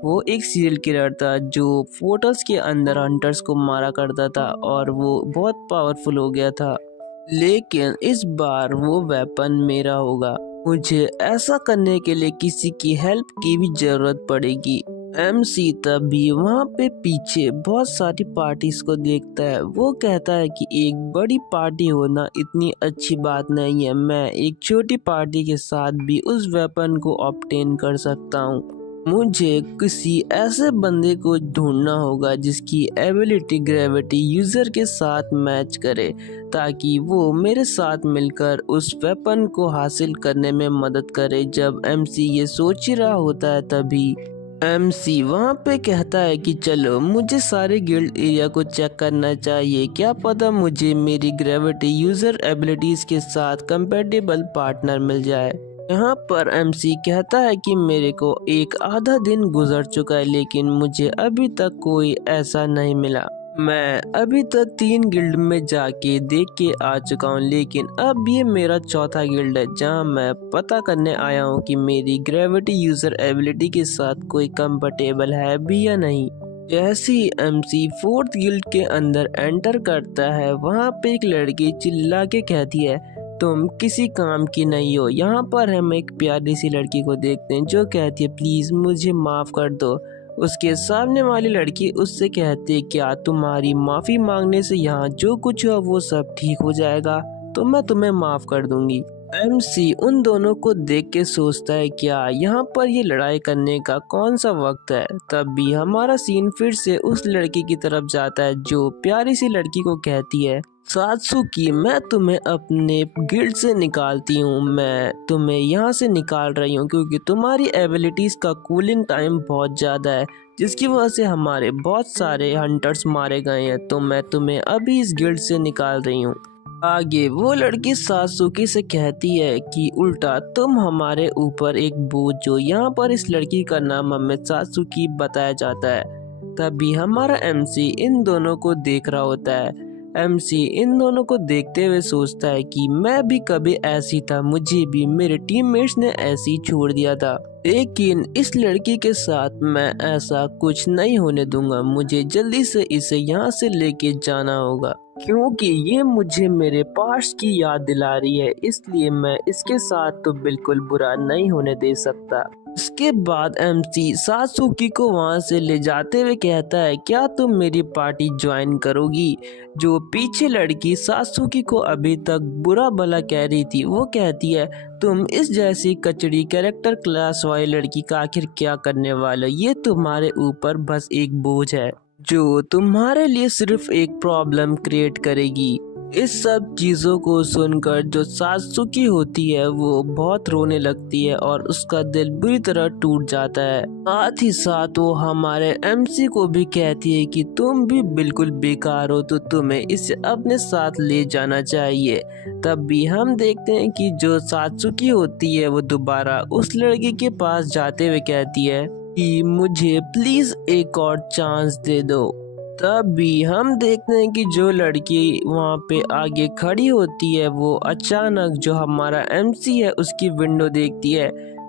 वो एक सीरियल किलर था जो पोर्टल्स के अंदर हंटर्स को मारा करता था और वो बहुत पावरफुल हो गया था। लेकिन इस बार वो वेपन मेरा होगा। मुझे ऐसा करने के लिए किसी की हेल्प की भी जरूरत पड़ेगी। एमसी तभी वहाँ पे पीछे बहुत सारी पार्टीज को देखता है। वो कहता है कि एक बड़ी पार्टी होना इतनी अच्छी बात नहीं है, मैं एक छोटी पार्टी के साथ भी उस वेपन को ऑब्टेन कर सकता हूँ। मुझे किसी ऐसे बंदे को ढूंढना होगा जिसकी एबिलिटी ग्रेविटी यूजर के साथ मैच करे ताकि वो मेरे साथ मिलकर उस वेपन को हासिल करने में मदद करे। जब एमसी ये सोच ही रहा होता है तभी एमसी वहाँ पे कहता है कि चलो मुझे सारे गिल्ड एरिया को चेक करना चाहिए, क्या पता मुझे मेरी ग्रेविटी यूजर एबिलिटीज के साथ कंपेटेबल पार्टनर मिल जाए। यहाँ पर एमसी कहता है कि मेरे को एक आधा दिन गुजर चुका है लेकिन मुझे अभी तक कोई ऐसा नहीं मिला। मैं अभी तक 3 गिल्ड में जाके देख के आ चुका हूँ, लेकिन अब ये मेरा चौथा गिल्ड है जहाँ मैं पता करने आया हूँ कि मेरी ग्रेविटी यूज़र एबिलिटी के साथ कोई कंफर्टेबल है भी या नहीं। जैसे ही MC 4th गिल्ड के अंदर एंटर करता है, वहाँ पे एक लड़की चिल्ला के कहती है, तुम किसी काम की नहीं हो। यहाँ पर हम एक प्यारी सी लड़की को देखते हैं जो कहती है, प्लीज़ मुझे माफ़ कर दो। उसके सामने वाली लड़की उससे कहती है, क्या तुम्हारी माफ़ी मांगने से यहाँ जो कुछ हुआ वो सब ठीक हो जाएगा, तो मैं तुम्हें माफ़ कर दूंगी। MC उन दोनों को देख के सोचता है, क्या यहाँ पर ये लड़ाई करने का कौन सा वक्त है। तब भी हमारा सीन फिर से उस लड़की की तरफ जाता है जो प्यारी सी लड़की को कहती है, सात्सुकी मैं तुम्हें अपने गिल्ड से निकालती हूँ। मैं तुम्हें यहाँ से निकाल रही हूँ क्योंकि तुम्हारी एबिलिटीज़ का कूलिंग टाइम बहुत ज़्यादा है, जिसकी वजह से हमारे बहुत सारे हंटर्स मारे गए हैं। तो मैं तुम्हें अभी इस गिल्ड से निकाल रही हूँ। आगे वो लड़की सात्सुकी से कहती है कि उल्टा तुम हमारे ऊपर एक बोझ हो। यहाँ पर इस लड़की का नाम हमें सात्सुकी बताया जाता है। तभी हमारा MC इन दोनों को देख रहा होता है। MC इन दोनों को देखते हुए सोचता है कि मैं भी कभी ऐसी था, मुझे भी मेरे टीममेट्स ने ऐसे ही छोड़ दिया था, लेकिन इस लड़की के साथ मैं ऐसा कुछ नहीं होने दूंगा। मुझे जल्दी से इसे यहाँ से लेके जाना होगा क्योंकि ये मुझे मेरे पास्ट की याद दिला रही है, इसलिए मैं इसके साथ तो बिल्कुल बुरा नहीं होने दे सकता। इसके बाद MC सात्सुकी को वहाँ से ले जाते हुए कहता है, क्या तुम मेरी पार्टी ज्वाइन करोगी। जो पीछे लड़की सात्सुकी को अभी तक बुरा भला कह रही थी, वो कहती है, तुम इस जैसी कचड़ी कैरेक्टर क्लास वाली लड़की का आखिर क्या करने वाले हो। ये तुम्हारे ऊपर बस एक बोझ है जो तुम्हारे लिए सिर्फ एक प्रॉब्लम क्रिएट करेगी। इस सब चीज़ों को सुनकर जो सात्सुकी होती है वो बहुत रोने लगती है और उसका दिल बुरी तरह टूट जाता है। साथ ही साथ वो हमारे MC को भी कहती है कि तुम भी बिल्कुल बेकार हो, तो तुम्हें इसे अपने साथ ले जाना चाहिए। तब भी हम देखते हैं कि जो सात्सुकी होती है वो दोबारा उस लड़की के पास जाते हुए कहती है कि मुझे प्लीज एक और चांस दे दो। तब भी हम देखते हैं कि जो लड़की वहाँ पे आगे खड़ी होती है वो अचानक जो हमारा MC है उसकी विंडो देखती है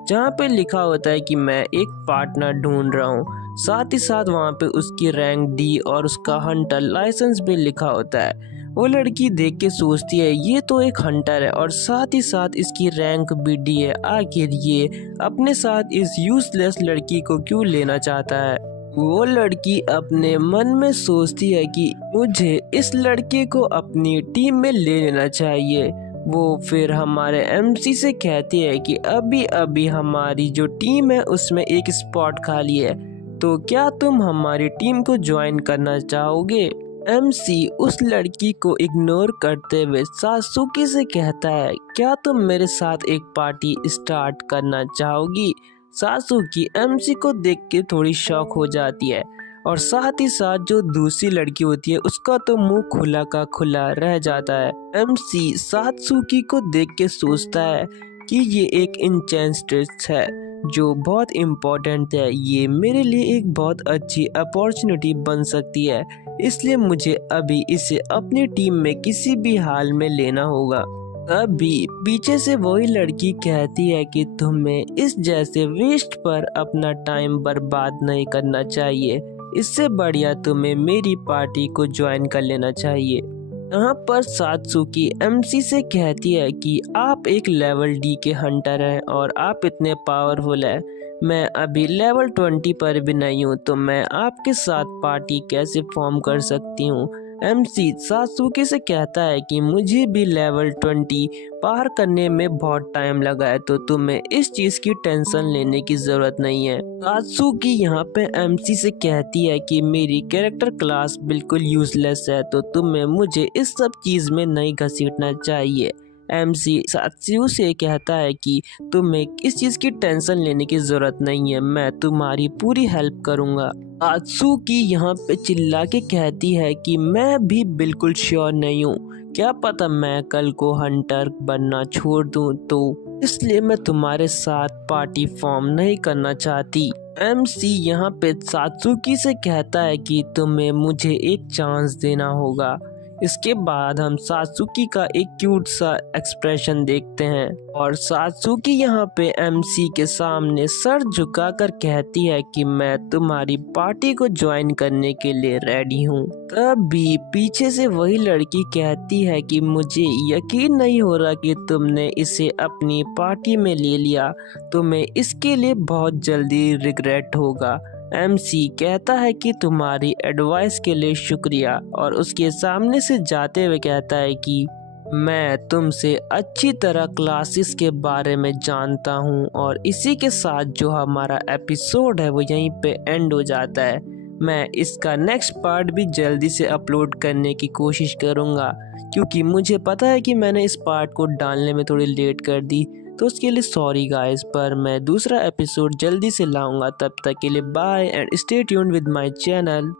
जहाँ पे लिखा होता है कि मैं एक पार्टनर ढूंढ रहा हूँ। साथ ही साथ वहाँ पे उसकी रैंक D और उसका हंटर लाइसेंस भी लिखा होता है। वो लड़की देख के सोचती है, ये तो एक हंटर है और साथ ही साथ इसकी रैंक भी D है। आखिर ये अपने साथ इस यूजलेस लड़की को क्यों लेना चाहता है। वो लड़की अपने मन में सोचती है कि मुझे इस लड़के को अपनी टीम में ले लेना चाहिए। वो फिर हमारे MC से कहती है कि अभी अभी हमारी जो टीम है उसमें एक स्पॉट खाली है, तो क्या तुम हमारी टीम को ज्वाइन करना चाहोगे। MC उस लड़की को इग्नोर करते हुए सात्सुकी से कहता है, क्या तुम मेरे साथ एक पार्टी स्टार्ट करना चाहोगी। सात्सुकी MC को देख के थोड़ी शॉक हो जाती है और साथ ही साथ जो दूसरी लड़की होती है उसका तो मुंह खुला का खुला रह जाता है। MC सात्सुकी को देख के सोचता है कि ये एक इंचेंस्ट्रेस है जो बहुत इम्पोर्टेंट है, ये मेरे लिए एक बहुत अच्छी अपॉर्चुनिटी बन सकती है, इसलिए मुझे अभी इसे अपनी टीम में किसी भी हाल में लेना होगा। तभी पीछे से वही लड़की कहती है कि तुम्हें इस जैसे वेस्ट पर अपना टाइम बर्बाद नहीं करना चाहिए, इससे बढ़िया तुम्हें मेरी पार्टी को ज्वाइन कर लेना चाहिए। यहाँ पर सात्सुकी MC से कहती है कि आप एक लेवल D के हंटर हैं और आप इतने पावरफुल हैं, मैं अभी लेवल 20 पर भी नहीं हूँ, तो मैं आपके साथ पार्टी कैसे फॉर्म कर सकती हूँ। MC सात्सुकी से कहता है कि मुझे भी लेवल 20 पार करने में बहुत टाइम लगा है, तो तुम्हें इस चीज़ की टेंशन लेने की ज़रूरत नहीं है। सात्सुकी यहाँ पे MC से कहती है कि मेरी कैरेक्टर क्लास बिल्कुल यूजलेस है, तो तुम्हें मुझे इस सब चीज़ में नहीं घसीटना चाहिए। MC सात्सुकी से कहता है कि तुम्हें इस चीज़ की टेंशन लेने की ज़रूरत नहीं है, मैं तुम्हारी पूरी हेल्प करूँगा। सात्सुकी यहाँ पे चिल्ला के कहती है कि मैं भी बिल्कुल श्योर नहीं हूँ, क्या पता मैं कल को हंटर बनना छोड़ दूँ तो इसलिए मैं तुम्हारे साथ पार्टी फॉर्म नहीं करना चाहती। एमसी यहाँ पे सात्सुकी से कहता है कि तुम्हें मुझे एक चांस देना होगा। इसके बाद हम सात्सुकी का एक क्यूट सा एक्सप्रेशन देखते हैं और सात्सुकी यहाँ पे एमसी के सामने सर झुकाकर कहती है कि मैं तुम्हारी पार्टी को ज्वाइन करने के लिए रेडी हूँ। तभी पीछे से वही लड़की कहती है कि मुझे यकीन नहीं हो रहा कि तुमने इसे अपनी पार्टी में ले लिया, तुम्हें इसके लिए बहुत जल्दी रिग्रेट होगा। एमसी कहता है कि तुम्हारी एडवाइस के लिए शुक्रिया और उसके सामने से जाते हुए कहता है कि मैं तुमसे अच्छी तरह क्लासेस के बारे में जानता हूँ। और इसी के साथ जो हमारा एपिसोड है वो यहीं पे एंड हो जाता है। मैं इसका नेक्स्ट पार्ट भी जल्दी से अपलोड करने की कोशिश करूँगा, क्योंकि मुझे पता है कि मैंने इस पार्ट को डालने में थोड़ी लेट कर दी, तो उसके लिए सॉरी गाइस। पर मैं दूसरा एपिसोड जल्दी से लाऊंगा। तब तक के लिए bye and stay tuned with my channel.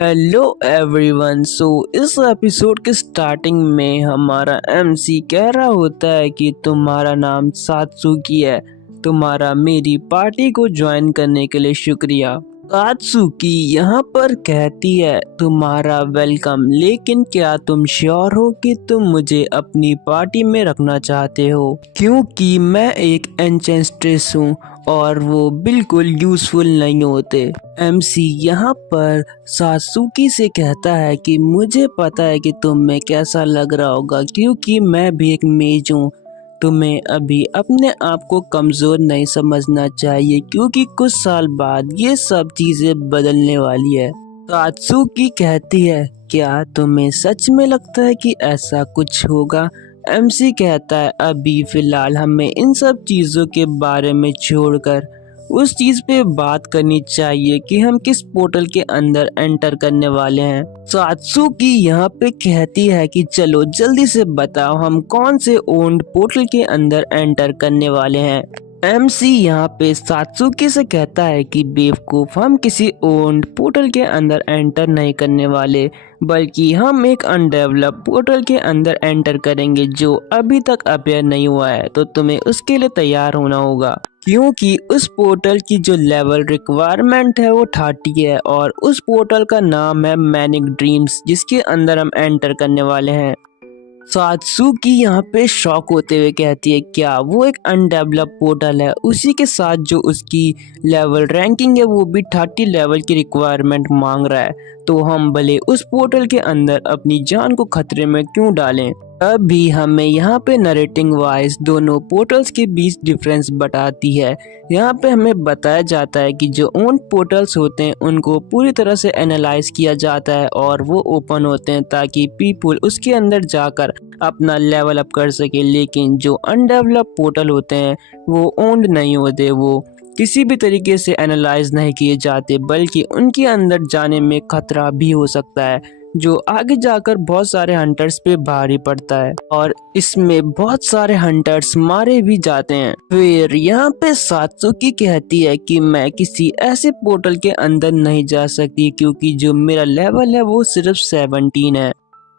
Hello everyone. इस एपिसोड के स्टार्टिंग में हमारा एमसी कह रहा होता है कि तुम्हारा नाम सात्सुकी है, तुम्हारा मेरी पार्टी को ज्वाइन करने के लिए शुक्रिया। सात्सुकी यहाँ पर कहती है तुम्हारा वेलकम, लेकिन क्या तुम श्योर हो कि तुम मुझे अपनी पार्टी में रखना चाहते हो? क्योंकि मैं एक एंचेंट्रेस हूँ और वो बिल्कुल यूजफुल नहीं होते। एमसी यहाँ पर सात्सुकी से कहता है कि मुझे पता है कि तुम्हें कैसा लग रहा होगा, क्योंकि मैं भी एक मेज हूँ। तुम्हें अभी अपने आप को कमज़ोर नहीं समझना चाहिए, क्योंकि कुछ साल बाद ये सब चीज़ें बदलने वाली है। सात्सुकी कहती है क्या तुम्हें सच में लगता है कि ऐसा कुछ होगा? एमसी कहता है अभी फ़िलहाल हमें इन सब चीज़ों के बारे में छोड़कर उस चीज़ पे बात करनी चाहिए कि हम किस पोर्टल के अंदर एंटर करने वाले हैं। सात्सुकी यहाँ पे कहती है कि चलो जल्दी से बताओ हम कौन से ओन्ड पोर्टल के अंदर एंटर करने वाले हैं। एमसी यहाँ पे सात्सुकी से कहता है कि बेवकूफ, हम किसी ओन्ड पोर्टल के अंदर एंटर नहीं करने वाले, बल्कि हम एक अनडेवलप पोर्टल के अंदर एंटर करेंगे जो अभी तक अपेयर नहीं हुआ है। तो तुम्हें उसके लिए तैयार होना होगा, क्योंकि उस पोर्टल की जो लेवल रिक्वायरमेंट है वो 30 है और उस पोर्टल का नाम है मैनिक ड्रीम्स, जिसके अंदर हम एंटर करने वाले हैं। सात्सुकी यहाँ पे शॉक होते हुए कहती है क्या वो एक अनडेवलप पोर्टल है, उसी के साथ जो उसकी लेवल रैंकिंग है वो भी 30 लेवल की रिक्वायरमेंट मांग रहा है, तो हम भले उस पोर्टल के अंदर अपनी जान को खतरे में क्यों डालें। अभी हमें यहाँ पे नरेटिंग वाइज दोनों पोर्टल्स के बीच डिफरेंस बताती है। यहाँ पे हमें बताया जाता है कि जो ओन पोर्टल्स होते हैं उनको पूरी तरह से एनालाइज किया जाता है और वो ओपन होते हैं ताकि पीपल उसके अंदर जाकर अपना लेवल अप कर सके, लेकिन जो अनडेवलप पोर्टल होते हैं वो ओन्ड नहीं होते, वो किसी भी तरीके से एनालाइज नहीं किए जाते, बल्कि उनके अंदर जाने में खतरा भी हो सकता है जो आगे जाकर बहुत सारे हंटर्स पे भारी पड़ता है और इसमें बहुत सारे हंटर्स मारे भी जाते हैं। फिर यहाँ पे सात्सुकी कहती है कि मैं किसी ऐसे पोर्टल के अंदर नहीं जा सकती, क्योंकि जो मेरा लेवल है वो सिर्फ 17 है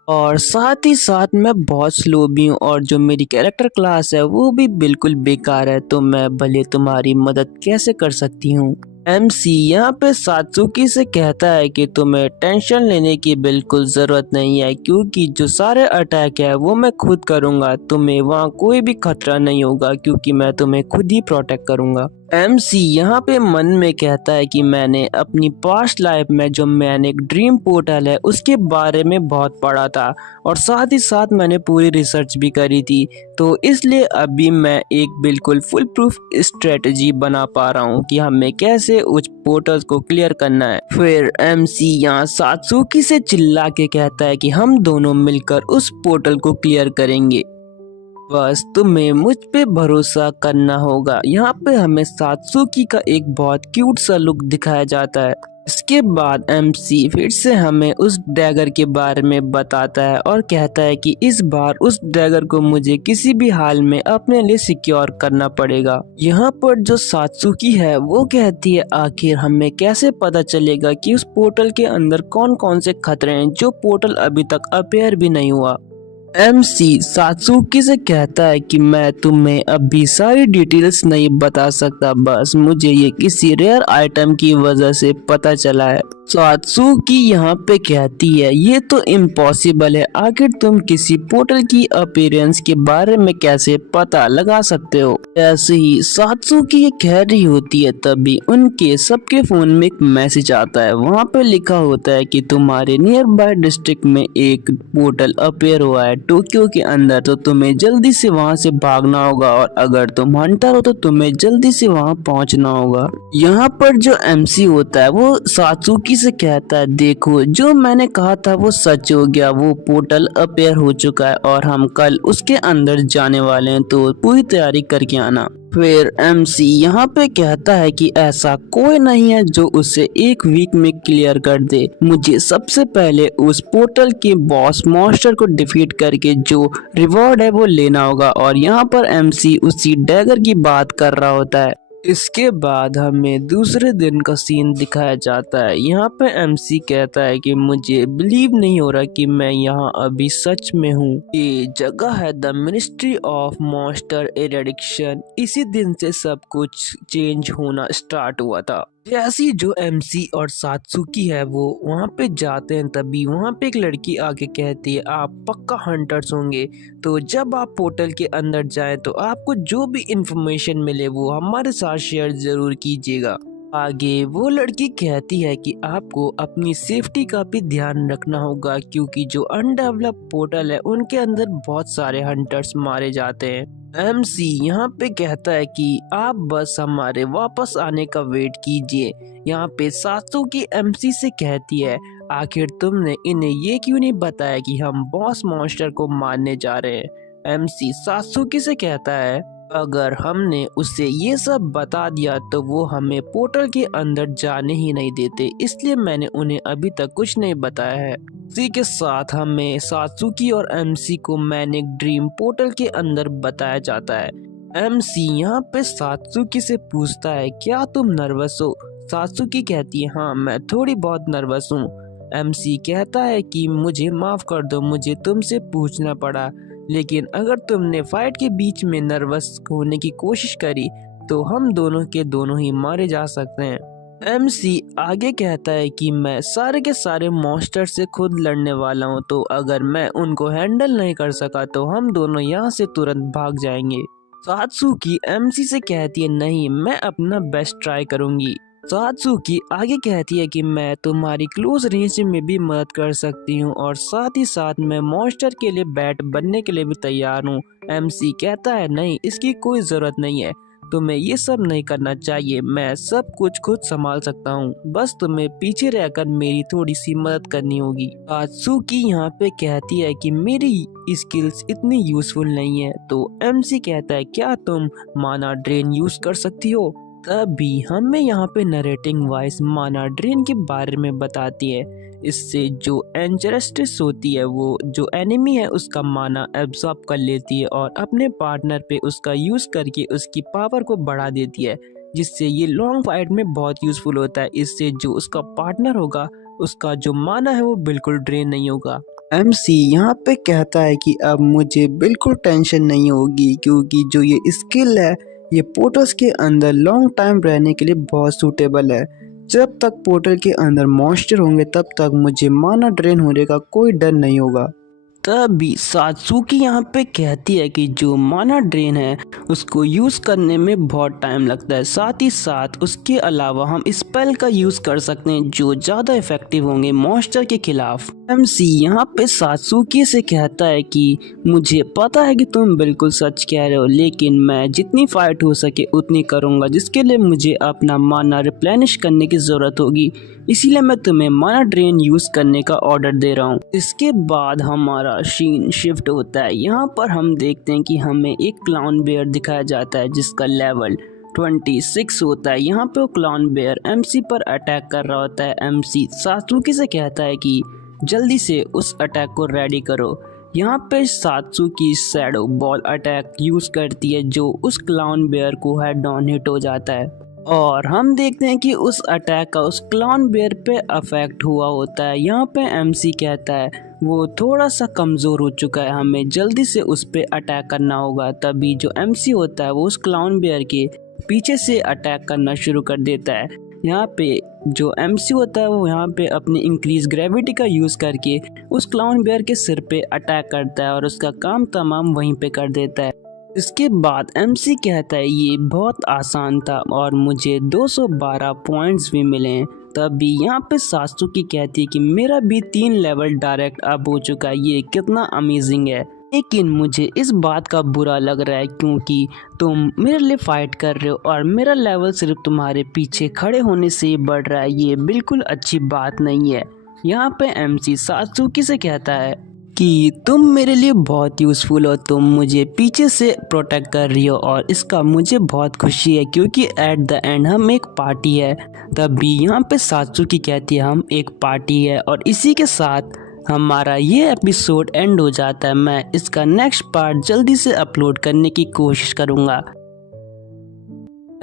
और साथ ही साथ मैं बहुत स्लो भी हूँ और जो मेरी कैरेक्टर क्लास है वो भी बिल्कुल बेकार है, तो मैं भले तुम्हारी मदद कैसे कर सकती हूँ। MC यहाँ पे सात्सुकी से कहता है कि तुम्हें टेंशन लेने की बिल्कुल ज़रूरत नहीं है, क्योंकि जो सारे अटैक है वो मैं खुद करूँगा। तुम्हें वहाँ कोई भी खतरा नहीं होगा, क्योंकि मैं तुम्हें खुद ही प्रोटेक्ट करूँगा। MC यहाँ पे मन में कहता है कि मैंने अपनी पास्ट लाइफ में जो मैंने एक ड्रीम पोर्टल है उसके बारे में बहुत पढ़ा था, और साथ ही साथ मैंने पूरी रिसर्च भी करी थी। तो इसलिए अभी मैं एक बिल्कुल फुल प्रूफ स्ट्रेटजी बना पा रहा हूँ कि हमें कैसे उस पोर्टल को क्लियर करना है। फिर MC यहाँ सात्सुकी से चिल्ला के कहता है कि हम दोनों मिलकर उस पोर्टल को क्लियर करेंगे, बस तुम्हें मुझ पे भरोसा करना होगा। यहाँ पे हमें सात्सुकी का एक बहुत क्यूट सा लुक दिखाया जाता है। इसके बाद MC फिर से हमें उस डैगर के बारे में बताता है और कहता है कि इस बार उस डैगर को मुझे किसी भी हाल में अपने लिए सिक्योर करना पड़ेगा। यहाँ पर जो सात्सुकी है वो कहती है आखिर हमें कैसे पता चलेगा कि उस पोर्टल के अंदर कौन कौन से खतरे हैं जो पोर्टल अभी तक अपेयर भी नहीं हुआ। MC सात्सुकी से कहता है कि मैं तुम्हें अभी सारी डिटेल्स नहीं बता सकता, बस मुझे ये किसी रेयर आइटम की वजह से पता चला है। सात्सुकी यहाँ पे कहती है ये तो इम्पॉसिबल है, आखिर तुम किसी पोर्टल की अपीयरेंस के बारे में कैसे पता लगा सकते हो। ऐसे ही सात्सुकी ये कह रही होती है तभी उनके सबके फोन में एक मैसेज आता है। वहाँ पे लिखा होता है कि तुम्हारे नियर बाय डिस्ट्रिक्ट में एक पोर्टल अपेयर हुआ है टोक्यो के अंदर, तो तुम्हें जल्दी से वहाँ से भागना होगा, और अगर तुम हंटर हो तो तुम्हें जल्दी से वहाँ पहुँचना होगा। यहाँ पर जो MC होता है वो सात्सुकी से कहता है देखो जो मैंने कहा था वो सच हो गया, वो पोर्टल अपेयर हो चुका है और हम कल उसके अंदर जाने वाले हैं, तो पूरी तैयारी करके आना। फिर MC यहाँ पे कहता है कि ऐसा कोई नहीं है जो उसे एक वीक में क्लियर कर दे। मुझे सबसे पहले उस पोर्टल के बॉस मॉन्स्टर को डिफीट करके जो रिवॉर्ड है वो लेना होगा, और यहाँ पर MC उसी डैगर की बात कर रहा होता है। इसके बाद हमें दूसरे दिन का सीन दिखाया जाता है। यहाँ पे MC कहता है कि मुझे बिलीव नहीं हो रहा कि मैं यहाँ अभी सच में हूँ। ये जगह है द मिनिस्ट्री ऑफ मॉन्स्टर एरेडिक्शन। इसी दिन से सब कुछ चेंज होना स्टार्ट हुआ था। जैसी जो MC और सात्सुकी है वो वहाँ पे जाते हैं, तभी वहाँ पे एक लड़की आके कहती है आप पक्का हंटर्स होंगे, तो जब आप पोर्टल के अंदर जाएं तो आपको जो भी इंफॉर्मेशन मिले वो हमारे साथ शेयर जरूर कीजिएगा। आगे वो लड़की कहती है कि आपको अपनी सेफ्टी का भी ध्यान रखना होगा, क्योंकि जो अनडेवलप्ड पोर्टल है उनके अंदर बहुत सारे हंटर्स मारे जाते हैं। MC यहाँ पे कहता है कि आप बस हमारे वापस आने का वेट कीजिए। यहाँ पे सात्सुकी MC से कहती है आखिर तुमने इन्हें ये क्यों नहीं बताया कि हम बॉस मॉन्स्टर को मारने जा रहे हैं। MC सात्सुकी से कहता है अगर हमने उसे ये सब बता दिया तो वो हमें पोर्टल के अंदर जाने ही नहीं देते, इसलिए मैंने उन्हें अभी तक कुछ नहीं बताया है। इसी के साथ हमें सात्सुकी और MC को मैनिक ड्रीम पोर्टल के अंदर बताया जाता है। MC यहाँ पे सात्सुकी से पूछता है क्या तुम नर्वस हो। सात्सुकी कहती है हाँ मैं थोड़ी बहुत नर्वस हूँ। MC कहता है कि मुझे माफ कर दो, मुझे तुमसे पूछना पड़ा, लेकिन अगर तुमने फाइट के बीच में नर्वस होने की कोशिश करी तो हम दोनों के दोनों ही मारे जा सकते हैं। MC आगे कहता है कि मैं सारे के सारे मॉन्स्टर से खुद लड़ने वाला हूँ, तो अगर मैं उनको हैंडल नहीं कर सका तो हम दोनों यहाँ से तुरंत भाग जाएंगे। सात्सुकी MC से कहती है नहीं मैं अपना बेस्ट ट्राई करूंगी। सात्सुकी आगे कहती है कि मैं तुम्हारी क्लोज रेंज में भी मदद कर सकती हूँ, और साथ ही साथ मैं मॉन्स्टर के लिए बैट बनने के लिए भी तैयार हूँ। MC कहता है नहीं इसकी कोई ज़रूरत नहीं है, तुम्हें ये सब नहीं करना चाहिए, मैं सब कुछ खुद संभाल सकता हूँ, बस तुम्हें पीछे रहकर मेरी थोड़ी सी मदद करनी होगी। सात्सुकी यहाँ पे कहती है कि मेरी स्किल्स इतनी यूजफुल नहीं है, तो MC कहता है क्या तुम माना ड्रेन यूज कर सकती हो। तभी हमें यहाँ पे नरेटिंग वॉइस माना ड्रेन के बारे में बताती है। इससे जो एंचरस्टिस होती है वो जो एनिमी है उसका माना एब्जॉर्ब कर लेती है और अपने पार्टनर पे उसका यूज़ करके उसकी पावर को बढ़ा देती है, जिससे ये लॉन्ग फाइट में बहुत यूज़फुल होता है। इससे जो उसका पार्टनर होगा उसका जो माना है वो बिल्कुल ड्रेन नहीं होगा। MC यहाँ पे कहता है कि अब मुझे बिल्कुल टेंशन नहीं होगी, क्योंकि जो ये स्किल है ये पोर्टल्स के अंदर लॉन्ग टाइम रहने के लिए बहुत सूटेबल है। जब तक पोर्टल के अंदर मॉन्स्टर होंगे तब तक मुझे माना ड्रेन होने का कोई डर नहीं होगा। तभी सात्सुकी यहाँ पे कहती है कि जो माना ड्रेन है उसको यूज़ करने में बहुत टाइम लगता है, साथ ही साथ उसके अलावा हम स्पेल का यूज़ कर सकते हैं जो ज़्यादा इफेक्टिव होंगे मॉन्स्टर के खिलाफ। एमसी यहाँ पे सात्सुकी से कहता है कि मुझे पता है कि तुम बिल्कुल सच कह रहे हो, लेकिन मैं जितनी फाइट हो सके उतनी करूँगा, जिसके लिए मुझे अपना माना रिप्लेनिश करने की ज़रूरत होगी, इसीलिए मैं तुम्हें माना ड्रेन यूज़ करने का ऑर्डर दे रहा हूँ। इसके बाद हमारा सीन शिफ्ट होता है। यहाँ पर हम देखते हैं कि हमें एक क्लाउन बेयर दिखाया जाता है जिसका लेवल 26 होता है। यहाँ पे वो क्लाउन बेयर एमसी पर अटैक कर रहा होता है। एमसी सात्सुकी से कहता है कि जल्दी से उस अटैक को रेडी करो। यहाँ पे Satsuki shadow ball attack use करती है जो उस क्लाउन बेयर को हेड ऑन हिट हो जाता है और हम देखते हैं कि उस अटैक का उस क्लाउन बेयर पे अफेक्ट हुआ होता है। यहाँ पे एमसी कहता है वो थोड़ा सा कमज़ोर हो चुका है, हमें जल्दी से उस पे अटैक करना होगा। तभी जो एमसी होता है वो उस क्लाउन बेयर के पीछे से अटैक करना शुरू कर देता है। यहाँ पे जो एमसी होता है वो यहाँ पे अपनी इंक्रीज ग्रेविटी का यूज़ करके उस क्लाउन बेयर के सिर पे अटैक करता है और उसका काम तमाम वहीं पे कर देता है। इसके बाद एमसी कहता है ये बहुत आसान था और मुझे 212 पॉइंट्स भी मिले हैं। तभी यहाँ पे सात्सुकी कहती है कि मेरा भी 3 लेवल डायरेक्ट अप हो चुका है, ये कितना अमेजिंग है। लेकिन मुझे इस बात का बुरा लग रहा है क्योंकि तुम मेरे लिए फाइट कर रहे हो और मेरा लेवल सिर्फ तुम्हारे पीछे खड़े होने से ही बढ़ रहा है, ये बिल्कुल अच्छी बात नहीं है। यहाँ पे एमसी सात्सुकी से कहता है कि तुम मेरे लिए बहुत यूज़फुल हो, तुम मुझे पीछे से प्रोटेक्ट कर रही हो और इसका मुझे बहुत खुशी है क्योंकि एट द एंड हम एक पार्टी है। तभी यहाँ पे सात्सुकी कहती है हम एक पार्टी है और इसी के साथ हमारा ये एपिसोड एंड हो जाता है। मैं इसका नेक्स्ट पार्ट जल्दी से अपलोड करने की कोशिश करूँगा।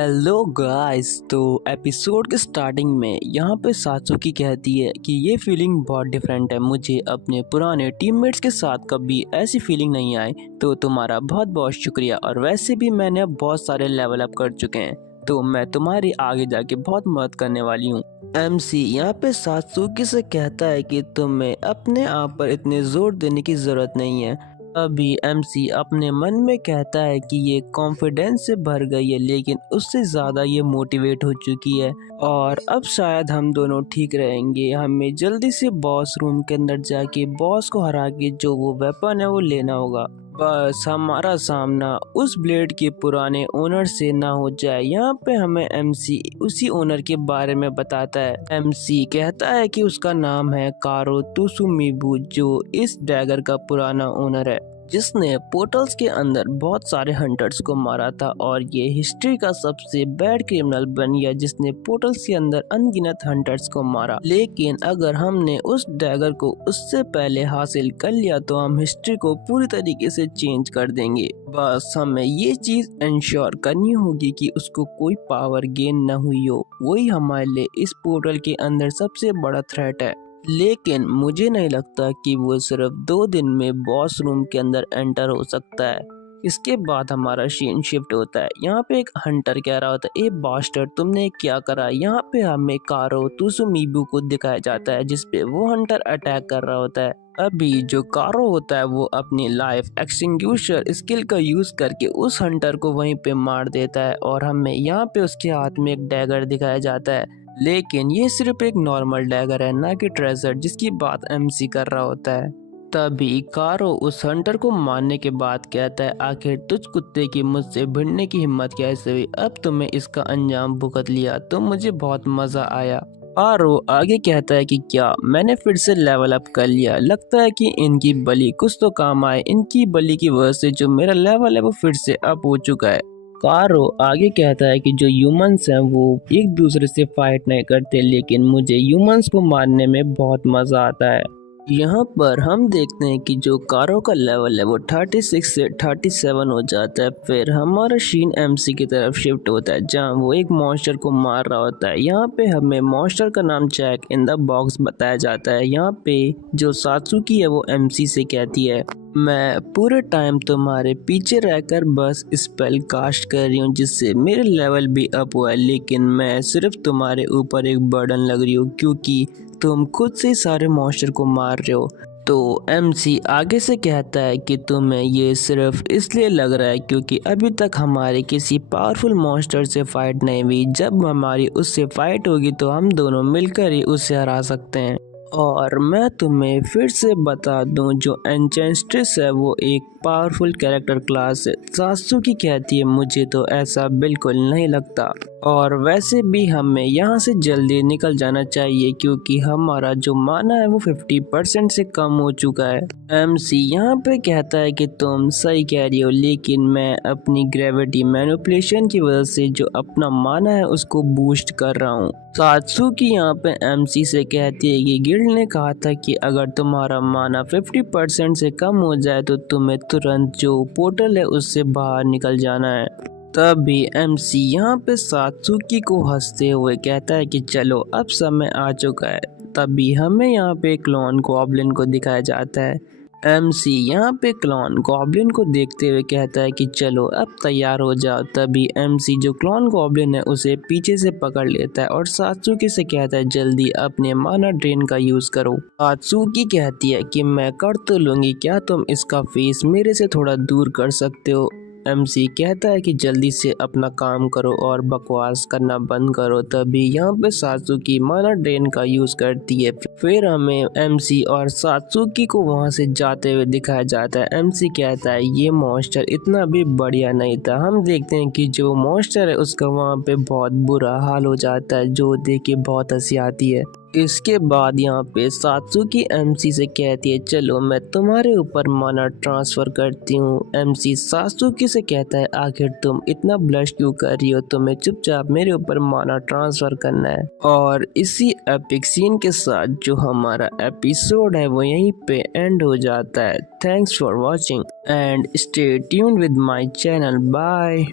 हेलो गाइस, तो एपिसोड के स्टार्टिंग में यहाँ पे सात्सुकी कहती है कि ये फीलिंग बहुत डिफरेंट है, मुझे अपने पुराने टीममेट्स के साथ कभी ऐसी फीलिंग नहीं आई, तो तुम्हारा बहुत बहुत शुक्रिया। और वैसे भी मैंने अब बहुत सारे लेवल अप कर चुके हैं, तो मैं तुम्हारी आगे जाके बहुत मदद करने वाली हूँ। एमसी यहाँ पे सात्सुकी से कहता है कि तुम्हें अपने आप पर इतने जोर देने की ज़रूरत नहीं है। अभी एमसी अपने मन में कहता है कि ये कॉन्फिडेंस से भर गई है, लेकिन उससे ज़्यादा ये मोटिवेट हो चुकी है और अब शायद हम दोनों ठीक रहेंगे। हमें जल्दी से बॉस रूम के अंदर जाके बॉस को हरा के जो वो वेपन है वो लेना होगा, बस हमारा सामना उस ब्लेड के पुराने ओनर से ना हो जाए। यहाँ पे हमें एमसी उसी ओनर के बारे में बताता है। एमसी कहता है कि उसका नाम है कारो तुसुमिबू, जो इस डैगर का पुराना ओनर है जिसने पोर्टल्स के अंदर बहुत सारे हंटर्स को मारा था और ये हिस्ट्री का सबसे बैड क्रिमिनल बन गया जिसने पोर्टल्स के अंदर अनगिनत हंटर्स को मारा। लेकिन अगर हमने उस डैगर को उससे पहले हासिल कर लिया तो हम हिस्ट्री को पूरी तरीके से चेंज कर देंगे। बस हमें ये चीज इंश्योर करनी होगी कि उसको कोई पावर गेन न हुई हो, वही हमारे लिए इस पोर्टल के अंदर सबसे बड़ा थ्रेट है। लेकिन मुझे नहीं लगता कि वो सिर्फ 2 दिन में बॉस रूम के अंदर एंटर हो सकता है। इसके बाद हमारा सीन शिफ्ट होता है। यहाँ पे एक हंटर कह रहा होता है, ए बास्टर्ड तुमने क्या करा। यहाँ पे हमें कारो तुसुमिबू को दिखाया जाता है जिसपे वो हंटर अटैक कर रहा होता है। अभी जो कारो होता है वो अपनी लाइफ एक्सटिंग्विशर स्किल का यूज करके उस हंटर को वहीं पे मार देता है और हमें यहाँ पे उसके हाथ में एक डैगर दिखाया जाता है, लेकिन ये सिर्फ एक नॉर्मल डैगर है, ना कि ट्रेजर जिसकी बात एमसी कर रहा होता है। तभी कारो उस हंटर को मारने के बाद कहता है, आखिर तुझ कुत्ते की मुझसे भिड़ने की हिम्मत कैसे हुई, अब तुम्हें इसका अंजाम भुगत लिया तो मुझे बहुत मजा आया। कारो आगे कहता है कि क्या मैंने फिर से लेवल अप कर लिया, लगता है कि इनकी बलि कुछ तो काम आए, इनकी बलि की वजह से जो मेरा लेवल है वो फिर से अप हो चुका है। कारो आगे कहता है कि जो ह्यूमंस हैं वो एक दूसरे से फाइट नहीं करते, लेकिन मुझे ह्यूमंस को मारने में बहुत मजा आता है। यहाँ पर हम देखते हैं कि जो कारो का लेवल है वो 36 से 37 हो जाता है। फिर हमारा शीन एमसी की तरफ शिफ्ट होता है जहाँ वो एक मॉन्स्टर को मार रहा होता है। यहाँ पे हमें मॉन्स्टर का नाम जैक इन द बॉक्स बताया जाता है। यहाँ पे जो सात्सुकी है वो एमसी से कहती है, मैं पूरे टाइम तुम्हारे पीछे रहकर बस स्पेल कास्ट कर रही हूँ जिससे मेरे लेवल भी अप हुआ है, लेकिन मैं सिर्फ तुम्हारे ऊपर एक बर्डन लग रही हूँ क्योंकि तुम खुद से सारे मॉन्स्टर को मार रहे हो। तो एमसी आगे से कहता है कि तुम्हें ये सिर्फ इसलिए लग रहा है क्योंकि अभी तक हमारे किसी पावरफुल मॉन्स्टर से फाइट नहीं हुई। जब हमारी उससे फाइट होगी तो हम दोनों मिलकर ही उसे हरा सकते हैं। और मैं तुम्हें फिर से बता दूं, जो एन्चेंट्रेस है वो एक पावरफुल कैरेक्टर क्लास है। सात्सुकी कहती है मुझे तो ऐसा बिल्कुल नहीं लगता, और वैसे भी हमें यहाँ से जल्दी निकल जाना चाहिए क्योंकि हमारा जो माना है वो 50% से कम हो चुका है। एमसी यहाँ पे कहता है कि तुम सही कह रही हो, लेकिन मैं अपनी ग्रेविटी मैनिपुलेशन की वजह से जो अपना माना है उसको बूस्ट कर रहा हूँ। सात्सुकी यहाँ पे एमसी से कहती है कि गिल्ड ने कहा था कि अगर तुम्हारा माना 50% से कम हो जाए तो तुम्हें तुरंत जो पोर्टल है उससे बाहर निकल जाना है। तभी एमसी यहाँ पे सात्सुकी को हंसते हुए कहता है कि चलो अब समय आ चुका है। तभी हमें यहाँ पे क्लॉन गॉब्लिन को दिखाया जाता है। एमसी यहाँ पे क्लॉन गॉब्लिन को देखते हुए कहता है कि चलो अब तैयार हो जाओ। तभी एमसी जो क्लॉन गॉब्लिन है उसे पीछे से पकड़ लेता है और सात्सुकी से कहता है जल्दी अपने माना ड्रेन का यूज करो। सात्सुकी कहती है कि मैं कर तो लूंगी, क्या तुम इसका फेस मेरे से थोड़ा दूर कर सकते हो। एमसी कहता है कि जल्दी से अपना काम करो और बकवास करना बंद करो। तभी यहाँ पे सात्सुकी माना ड्रेन का यूज करती है। फिर हमें एमसी और सात्सुकी को वहाँ से जाते हुए दिखाया जाता है। एमसी कहता है ये मॉन्स्टर इतना भी बढ़िया नहीं था। हम देखते हैं कि जो मॉन्स्टर है उसका वहाँ पे बहुत बुरा हाल हो जाता है, जो देख के बहुत हंसी आती है। इसके बाद यहाँ पे सात्सुकी एमसी से कहती है चलो मैं तुम्हारे ऊपर माना ट्रांसफर करती हूँ। एमसी सात्सुकी से कहता है आखिर तुम इतना ब्लश क्यों कर रही हो, तुम्हें चुपचाप मेरे ऊपर माना ट्रांसफर करना है। और इसी एपिक सीन के साथ जो हमारा एपिसोड है वो यहीं पे एंड हो जाता है। Thanks for watching and stay tuned with my channel. Bye.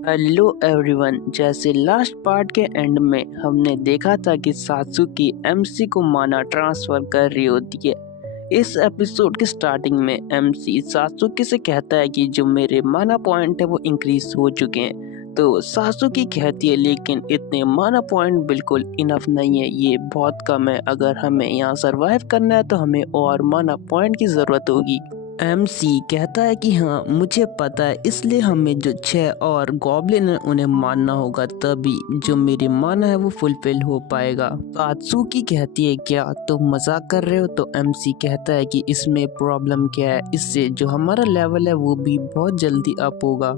Hello everyone, जैसे लास्ट पार्ट के एंड में हमने देखा था कि सात्सुकी एमसी को माना ट्रांसफर कर रही होती है। इस एपिसोड के स्टार्टिंग में एमसी सात्सुकी से कहता है कि जो मेरे माना पॉइंट है वो इंक्रीज हो चुके हैं। तो सात्सुकी कहती है लेकिन इतने माना पॉइंट बिल्कुल इनफ नहीं है, ये बहुत कम है। अगर हमें यहाँ सरवाइव करना है तो हमें और माना पॉइंट की ज़रूरत होगी। एमसी कहता है कि हाँ मुझे पता है, इसलिए हमें जो 6 और गॉब्लिन है उन्हें मारना होगा, तभी जो मेरी माना है वो फुलफिल हो पाएगा। सात्सुकी कहती है क्या तुम मजाक कर रहे हो? तो एमसी कहता है कि इसमें प्रॉब्लम क्या है, इससे जो हमारा लेवल है वो भी बहुत जल्दी अप होगा।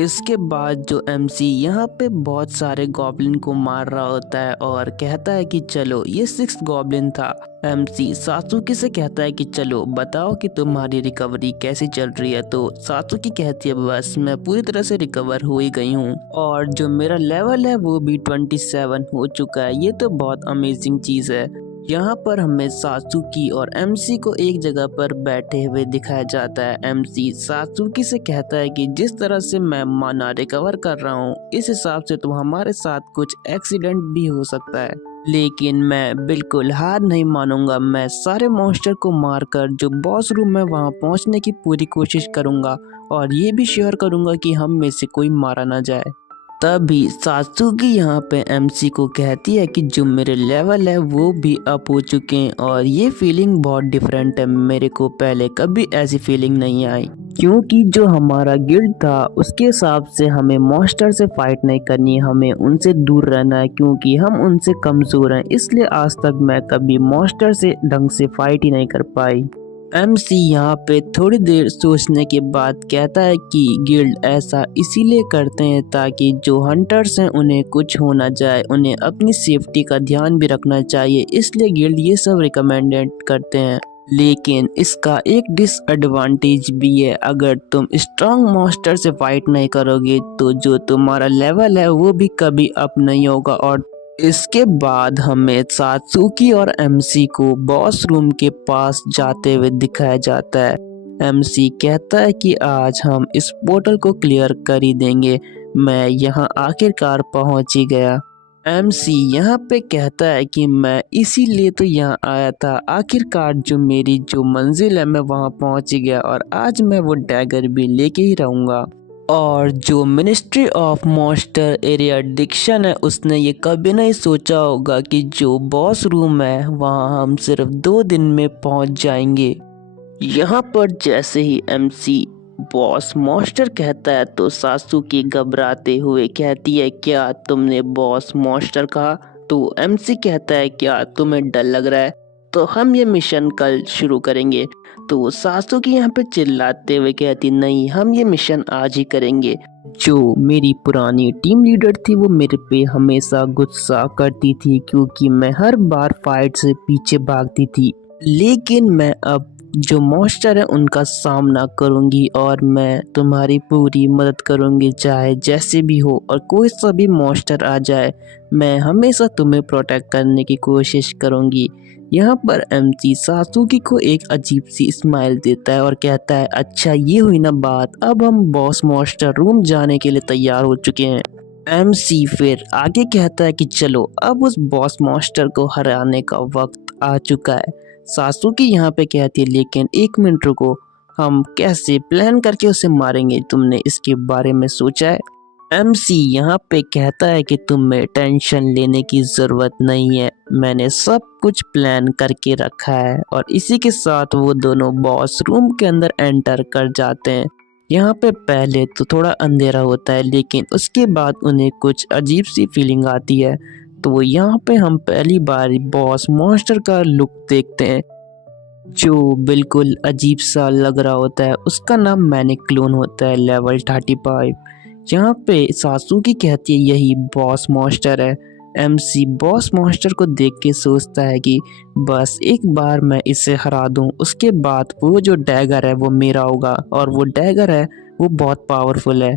इसके बाद जो एमसी यहाँ पे बहुत सारे गॉब्लिन को मार रहा होता है और कहता है कि चलो, ये 6th गॉब्लिन था। एमसी सात्सुकी से कहता है कि चलो बताओ कि तुम्हारी रिकवरी कैसी चल रही है। तो सात्सुकी कहती है बस मैं पूरी तरह से रिकवर हो ही गई हूँ और जो मेरा लेवल है वो भी 27 हो चुका है। ये तो बहुत अमेजिंग चीज़ है। यहाँ पर हमें सात्सुकी और एमसी को एक जगह पर बैठे हुए दिखाया जाता है। एमसी सात्सुकी से कहता है कि जिस तरह से मैं माना रिकवर कर रहा हूँ, इस हिसाब से तो हमारे साथ कुछ एक्सीडेंट भी हो सकता है, लेकिन मैं बिल्कुल हार नहीं मानूंगा। मैं सारे मॉन्स्टर को मारकर जो बॉस रूम है वहां पहुंचने की पूरी कोशिश करूंगा और ये भी श्योर करूंगा कि हम में से कोई मारा ना जाए। तभी सात्सुकी यहाँ पे एमसी को कहती है कि जो मेरे लेवल है वो भी अप हो चुके हैं और ये फीलिंग बहुत डिफरेंट है, मेरे को पहले कभी ऐसी फीलिंग नहीं आई। क्योंकि जो हमारा गिल्ड था उसके हिसाब से हमें मॉन्स्टर से फाइट नहीं करनी है, हमें उनसे दूर रहना है क्योंकि हम उनसे कमज़ोर हैं। इसलिए आज तक मैं कभी मॉन्स्टर से ढंग से फाइट ही नहीं कर पाई। एमसी यहाँ पे थोड़ी देर सोचने के बाद कहता है कि गिल्ड ऐसा इसीलिए करते हैं ताकि जो हंटर्स हैं उन्हें कुछ हो ना जाए, उन्हें अपनी सेफ्टी का ध्यान भी रखना चाहिए, इसलिए गिल्ड ये सब रिकमेंडेड करते हैं। लेकिन इसका एक डिसएडवांटेज भी है, अगर तुम स्ट्रांग मॉन्स्टर से फाइट नहीं करोगे तो जो तुम्हारा लेवल है वो भी कभी अप नहीं होगा। और इसके बाद हमें सात्सुकी और एमसी को बॉस रूम के पास जाते हुए दिखाया जाता है। एमसी कहता है कि आज हम इस पोर्टल को क्लियर कर ही देंगे, मैं यहाँ आखिरकार पहुँच ही गया। एमसी यहाँ पे कहता है कि मैं इसीलिए तो यहाँ आया था, आखिरकार जो मेरी जो मंजिल है मैं वहाँ पहुँच ही गया और आज मैं वो डैगर भी लेके ही रहूँगा। और जो ministry of monster area diction है उसने ये कभी नहीं सोचा होगा कि जो बॉस रूम है वहाँ हम सिर्फ 2 दिन में पहुँच जाएंगे। यहाँ पर जैसे ही एमसी बॉस मॉन्स्टर कहता है तो सात्सुकी घबराते हुए कहती है क्या तुमने बॉस मॉन्स्टर कहा? तो एमसी कहता है क्या तुम्हें डर लग रहा है? तो हम ये मिशन कल शुरू करेंगे। तो सात्सुकी यहाँ पे चिल्लाते हुए कहती नहीं, हम ये मिशन आज ही करेंगे। जो मेरी पुरानी टीम लीडर थी वो मेरे पे हमेशा गुस्सा करती थी क्योंकि मैं हर बार फाइट से पीछे भागती थी, लेकिन मैं अब जो मॉन्स्टर है उनका सामना करूंगी और मैं तुम्हारी पूरी मदद करूंगी चाहे जैसे भी हो, और कोई सा भी मॉन्स्टर आ जाए मैं हमेशा तुम्हें प्रोटेक्ट करने की कोशिश करूंगी। यहाँ पर एमसी सात्सुकी को एक अजीब सी स्माइल देता है और कहता है अच्छा ये हुई ना बात, अब हम बॉस मॉन्स्टर रूम जाने के लिए तैयार हो चुके हैं। एमसी फिर आगे कहता है कि चलो अब उस बॉस मॉन्स्टर को हराने का वक्त आ चुका है। सात्सुकी यहाँ पे कहती है लेकिन 1 मिनट रुको, हम कैसे प्लान करके उसे मारेंगे, तुमने इसके बारे में सोचा है? एमसी यहाँ पे कहता है कि तुम्हें टेंशन लेने की ज़रूरत नहीं है, मैंने सब कुछ प्लान करके रखा है। और इसी के साथ वो दोनों बॉस रूम के अंदर एंटर कर जाते हैं। यहाँ पे पहले तो थोड़ा अंधेरा होता है लेकिन उसके बाद उन्हें कुछ अजीब सी फीलिंग आती है। तो यहाँ पे हम पहली बार बॉस मॉन्स्टर का लुक देखते हैं जो बिल्कुल अजीब सा लग रहा होता है। उसका नाम मैनिक क्लोन होता है, लेवल 35। यहाँ पे सात्सुकी कहती है यही बॉस मॉन्स्टर है। एमसी बॉस मॉन्स्टर को देख के सोचता है कि बस एक बार मैं इसे हरा दूं, उसके बाद वो जो डैगर है वो मेरा होगा और वो डैगर है वो बहुत पावरफुल है,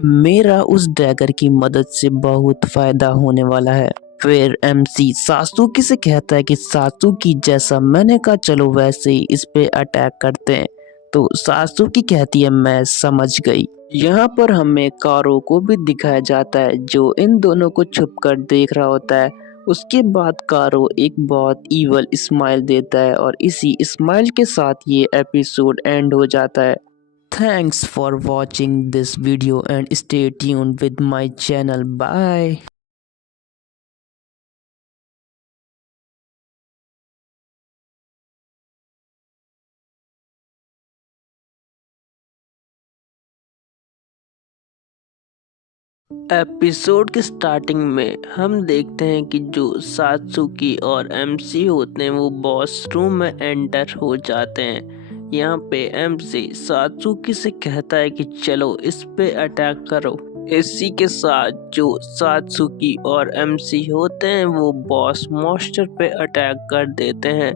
मेरा उस डैगर की मदद से बहुत फायदा होने वाला है। फिर एमसी सात्सुकी से कहता है कि सात्सुकी जैसा मैंने कहा चलो वैसे ही इस पे अटैक करते हैं। तो सात्सुकी कहती है मैं समझ गई। यहाँ पर हमें कारो को भी दिखाया जाता है जो इन दोनों को छुपकर देख रहा होता है। उसके बाद कारो एक बहुत ईवल स्माइल देता है और इसी स्माइल के साथ ये एपिसोड एंड हो जाता है। Thanks for watching this video and stay tuned with my channel. Bye. Episode के स्टार्टिंग में हम देखते हैं कि जो सात्सुकी और एमसी होते हैं वो बॉस रूम में एंटर हो जाते हैं। यहाँ पे एमसी सात्सुकी से कहता है कि चलो इस पे अटैक करो। इसी के साथ जो सात्सुकी और एमसी होते हैं वो बॉस मॉन्स्टर पे अटैक कर देते हैं।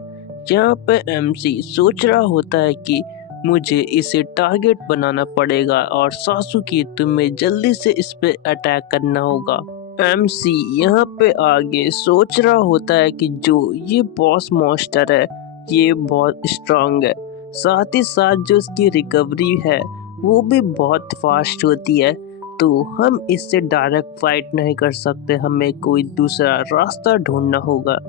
यहाँ पे एमसी सोच रहा होता है कि मुझे इसे टारगेट बनाना पड़ेगा और सासुकी तुम्हें जल्दी से इस पे अटैक करना होगा। एमसी यहाँ पे आगे सोच रहा होता है कि जो ये बॉस मॉन्स्टर है ये बहुत स्ट्रांग है, साथ ही साथ जो इसकी रिकवरी है वो भी बहुत फास्ट होती है, तो हम इससे डायरेक्ट फाइट नहीं कर सकते, हमें कोई दूसरा रास्ता ढूंढना होगा।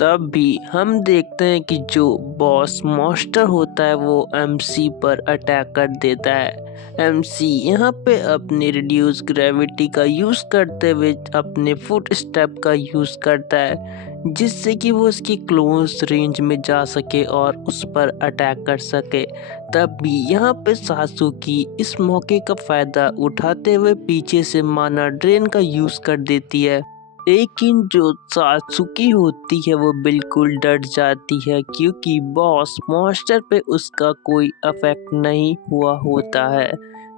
तब भी हम देखते हैं कि जो बॉस मॉन्स्टर होता है वो एमसी पर अटैक कर देता है। एमसी यहाँ पे अपनी रिड्यूस ग्रेविटी का यूज़ करते हुए अपने फुट स्टेप का यूज़ करता है, जिससे कि वो उसकी क्लोज रेंज में जा सके और उस पर अटैक कर सके। तब भी यहाँ पे सासुकी इस मौके का फ़ायदा उठाते हुए पीछे से माना ड्रेन का यूज़ कर देती है, लेकिन जो सात्सुकी होती है वो बिल्कुल डर जाती है क्योंकि बॉस मॉन्स्टर पे उसका कोई अफेक्ट नहीं हुआ होता है।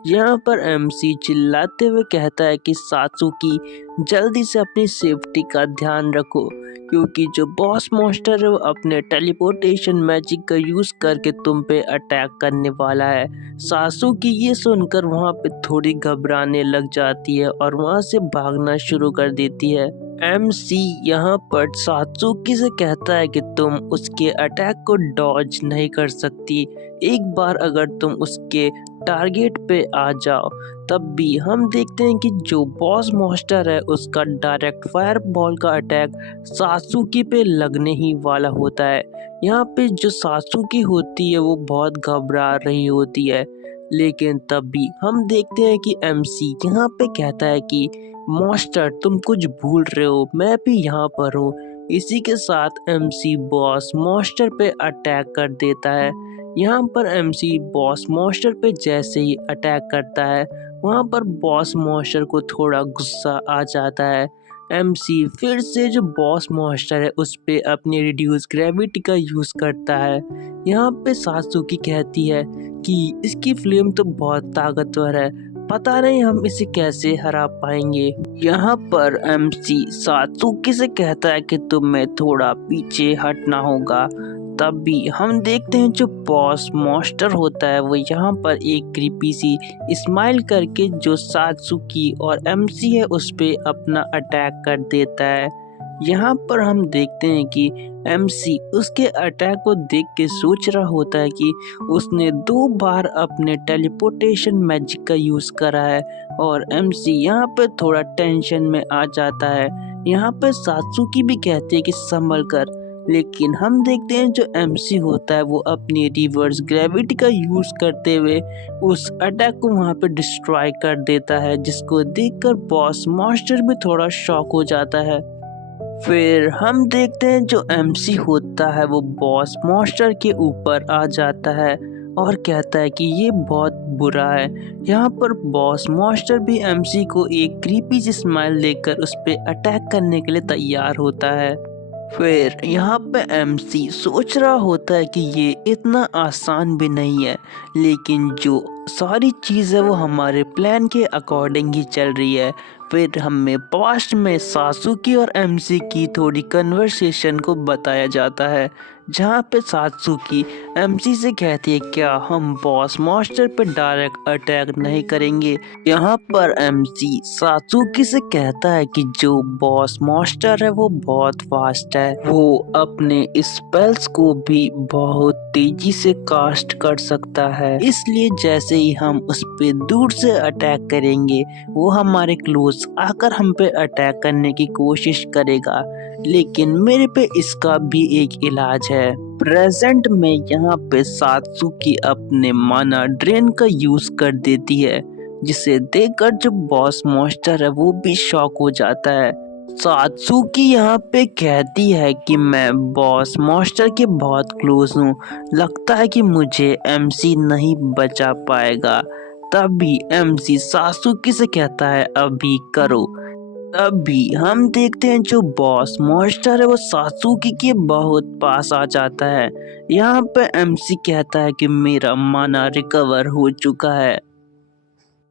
यहाँ पर एमसी चिल्लाते हुए कहता है कि सात्सुकी जल्दी से अपनी सेफ्टी का ध्यान रखो, क्योंकि जो बॉस मॉन्स्टर है वो अपने टेलीपोर्टेशन मैजिक का यूज़ करके तुम पे अटैक करने वाला है। सात्सुकी ये सुनकर वहाँ पे थोड़ी घबराने लग जाती है और वहाँ से भागना शुरू कर देती है। एमसी यहाँ पर सात्सुकी से कहता है कि तुम उसके अटैक को डॉज नहीं कर सकती, एक बार अगर तुम उसके टारगेट पे आ जाओ। तब भी हम देखते हैं कि जो बॉस मॉन्स्टर है उसका डायरेक्ट फायर बॉल का अटैक सात्सुकी पे लगने ही वाला होता है। यहाँ पे जो सात्सुकी होती है वो बहुत घबरा रही होती है, लेकिन तब भी हम देखते हैं कि एमसी यहाँ पे कहता है कि मॉन्स्टर तुम कुछ भूल रहे हो, मैं भी यहाँ पर हूँ। इसी के साथ एमसी बॉस मॉन्स्टर पे अटैक कर देता है। यहाँ पर एमसी बॉस मॉन्स्टर पे जैसे ही अटैक करता है वहाँ पर बॉस मॉन्स्टर को थोड़ा गुस्सा आ जाता है। एमसी फिर से जो बॉस मॉन्स्टर है उस पे अपनी रिड्यूस ग्रेविटी का यूज़ करता है। यहाँ पे सात्सुकी कहती है कि इसकी फ्लेम तो बहुत ताकतवर है, पता नहीं हम इसे कैसे हरा पाएंगे। यहाँ पर एमसी सात्सुकी से कहता है कि तुम्हें थोड़ा पीछे हटना होगा। तब भी हम देखते हैं जो बॉस मॉन्स्टर होता है वो यहाँ पर एक क्रीपी सी स्माइल करके जो सात्सुकी और एमसी है उस पे अपना अटैक कर देता है। यहाँ पर हम देखते हैं कि एमसी उसके अटैक को देख के सोच रहा होता है कि उसने 2 बार अपने टेलीपोर्टेशन मैजिक का यूज़ करा है और एमसी यहाँ पे थोड़ा टेंशन में आ जाता है। यहाँ पे सात्सुकी भी कहती है कि संभल कर, लेकिन हम देखते हैं जो एमसी होता है वो अपनी रिवर्स ग्रेविटी का यूज़ करते हुए उस अटैक को वहाँ पे डिस्ट्रॉय कर देता है, जिसको देखकर बॉस मॉन्स्टर भी थोड़ा शॉक हो जाता है। फिर हम देखते हैं जो एमसी होता है वो बॉस मॉन्स्टर के ऊपर आ जाता है और कहता है कि ये बहुत बुरा है। यहाँ पर बॉस मॉन्स्टर भी एमसी को एक क्रीपी सी स्माइल देकर उस पर अटैक करने के लिए तैयार होता है। फिर यहाँ पे एमसी सोच रहा होता है कि ये इतना आसान भी नहीं है, लेकिन जो सारी चीज़ है वो हमारे प्लान के अकॉर्डिंग ही चल रही है। फिर हमें पास्ट में सात्सुकी और एमसी की थोड़ी कन्वर्सेशन को बताया जाता है, जहाँ पे सात्सुकी एमसी से कहती है क्या हम बॉस मॉन्स्टर पे डायरेक्ट अटैक नहीं करेंगे। यहाँ पर एमसी सात्सुकी से कहता है कि जो बॉस मॉन्स्टर है वो बहुत फास्ट है, वो अपने स्पेल्स को भी बहुत तेजी से कास्ट कर सकता है, इसलिए जैसे ही हम उस पे दूर से अटैक करेंगे वो हमारे क्लोज आकर हम पे अटैक करने की कोशिश करेगा, लेकिन मेरे पे इसका भी एक इलाज है। प्रेजेंट में यहाँ पे सात्सुकी अपने माना ड्रेन का यूज कर देती है, जिसे देखकर जो बॉस मॉन्स्टर है वो भी शॉक हो जाता है। सात्सुकी यहाँ पे कहती है कि मैं बॉस मॉन्स्टर के बहुत क्लोज हूँ, लगता है कि मुझे एमसी नहीं बचा पाएगा। तभी एमसी सासुकी से कहता है अभी करो। तभी हम देखते हैं जो बॉस मॉन्स्टर है वो सासुकी के बहुत पास आ जाता है। यहाँ पे एमसी कहता है कि मेरा माना रिकवर हो चुका है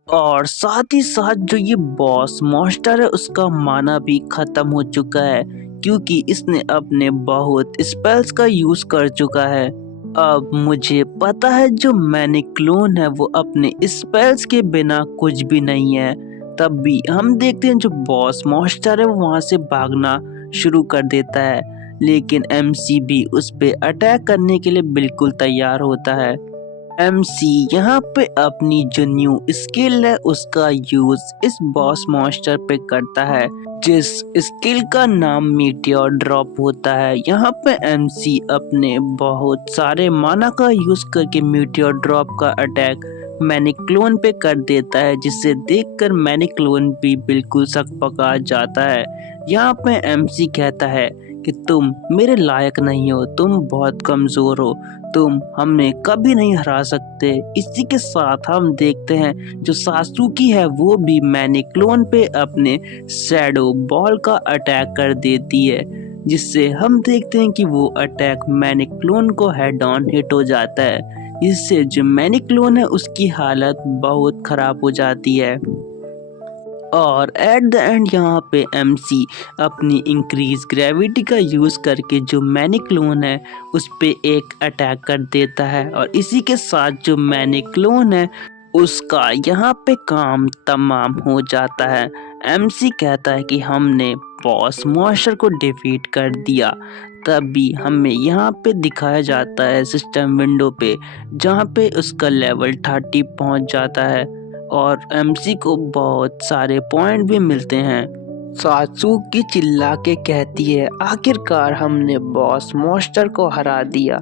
और साथ ही साथ जो ये बॉस मॉन्स्टर है उसका माना भी खत्म हो चुका है क्योंकि इसने अपने बहुत स्पेल्स का यूज कर चुका है। अब मुझे पता है जो मैंने क्लोन है वो अपने स्पेल्स के बिना कुछ भी नहीं है। तब भी हम देखते हैं जो बॉस मॉन्स्टर है वो वहां से भागना शुरू कर देता है, लेकिन एमसी भी उस पे अटैक करने के लिए बिल्कुल तैयार होता है। एमसी यहाँ पे अपनी जो न्यू स्किल है उसका यूज इस बॉस मॉन्स्टर पे करता है, जिस स्किल का नाम मीटियोर ड्रॉप होता है। यहाँ पे एमसी अपने बहुत सारे माना का यूज करके मीटियोर ड्रॉप का अटैक मैंने क्लोन पे कर देता है, जिसे देखकर मैंने क्लोन भी बिल्कुल सकपका जाता है। यहाँ पे एमसी कहता है कि तुम मेरे लायक नहीं हो, तुम बहुत कमजोर हो, तुम हमें कभी नहीं हरा सकते। इसी के साथ हम देखते हैं जो सासुकी है वो भी मैंने क्लोन पे अपने शैडो बॉल का अटैक कर देती है, जिससे हम देखते हैं कि वो अटैक मैंने क्लोन को हेड ऑन हिट हो जाता है। इससे जो मैंने क्लोन है उसकी हालत बहुत खराब हो जाती है और एट द एंड यहाँ पे एमसी अपनी इंक्रीज ग्रेविटी का यूज करके जो मैनी क्लोन है उस पे एक अटैक कर देता है और इसी के साथ जो मैनी क्लोन है उसका यहाँ पे काम तमाम हो जाता है। एमसी कहता है कि हमने बॉस मॉन्स्टर को डिफीट कर दिया। तभी हमें यहाँ पे दिखाया जाता है सिस्टम विंडो पे, जहाँ पे उसका लेवल 30 पहुँच जाता है और एमसी को बहुत सारे पॉइंट भी मिलते हैं। सात्सुकी चिल्ला के कहती है आखिरकार हमने बॉस मॉन्स्टर को हरा दिया।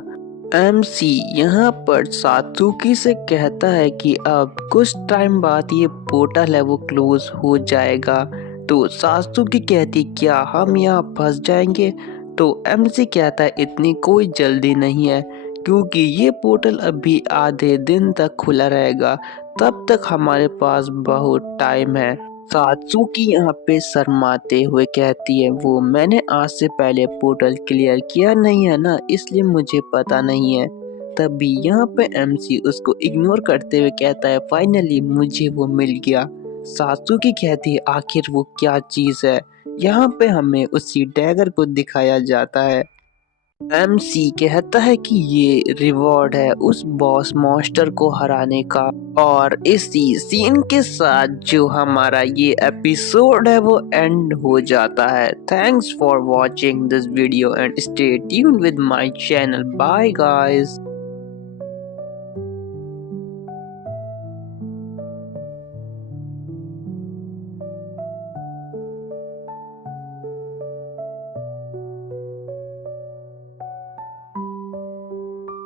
एमसी यहाँ पर सात्सुकी से कहता है कि अब कुछ टाइम बाद ये पोर्टल है वो क्लोज हो जाएगा। तो सात्सुकी कहती क्या हम यहाँ फंस जाएंगे? तो एमसी कहता है इतनी कोई जल्दी नहीं है क्योंकि ये पोर्टल अभी आधे दिन तक खुला रहेगा, तब तक हमारे पास बहुत टाइम है। सात्सुकी यहाँ पे शर्माते हुए कहती है वो मैंने आज से पहले पोर्टल क्लियर किया नहीं है ना, इसलिए मुझे पता नहीं है। तभी यहाँ पे एमसी उसको इग्नोर करते हुए कहता है फाइनली मुझे वो मिल गया। सात्सुकी कहती है आखिर वो क्या चीज है? यहाँ पे हमें उसी डैगर को दिखाया जाता है। एमसी कहता है कि ये रिवॉर्ड है उस बॉस मॉन्स्टर को हराने का और इसी सीन के साथ जो हमारा ये एपिसोड है वो एंड हो जाता है। Thanks for watching this video and stay tuned with my channel. Bye guys.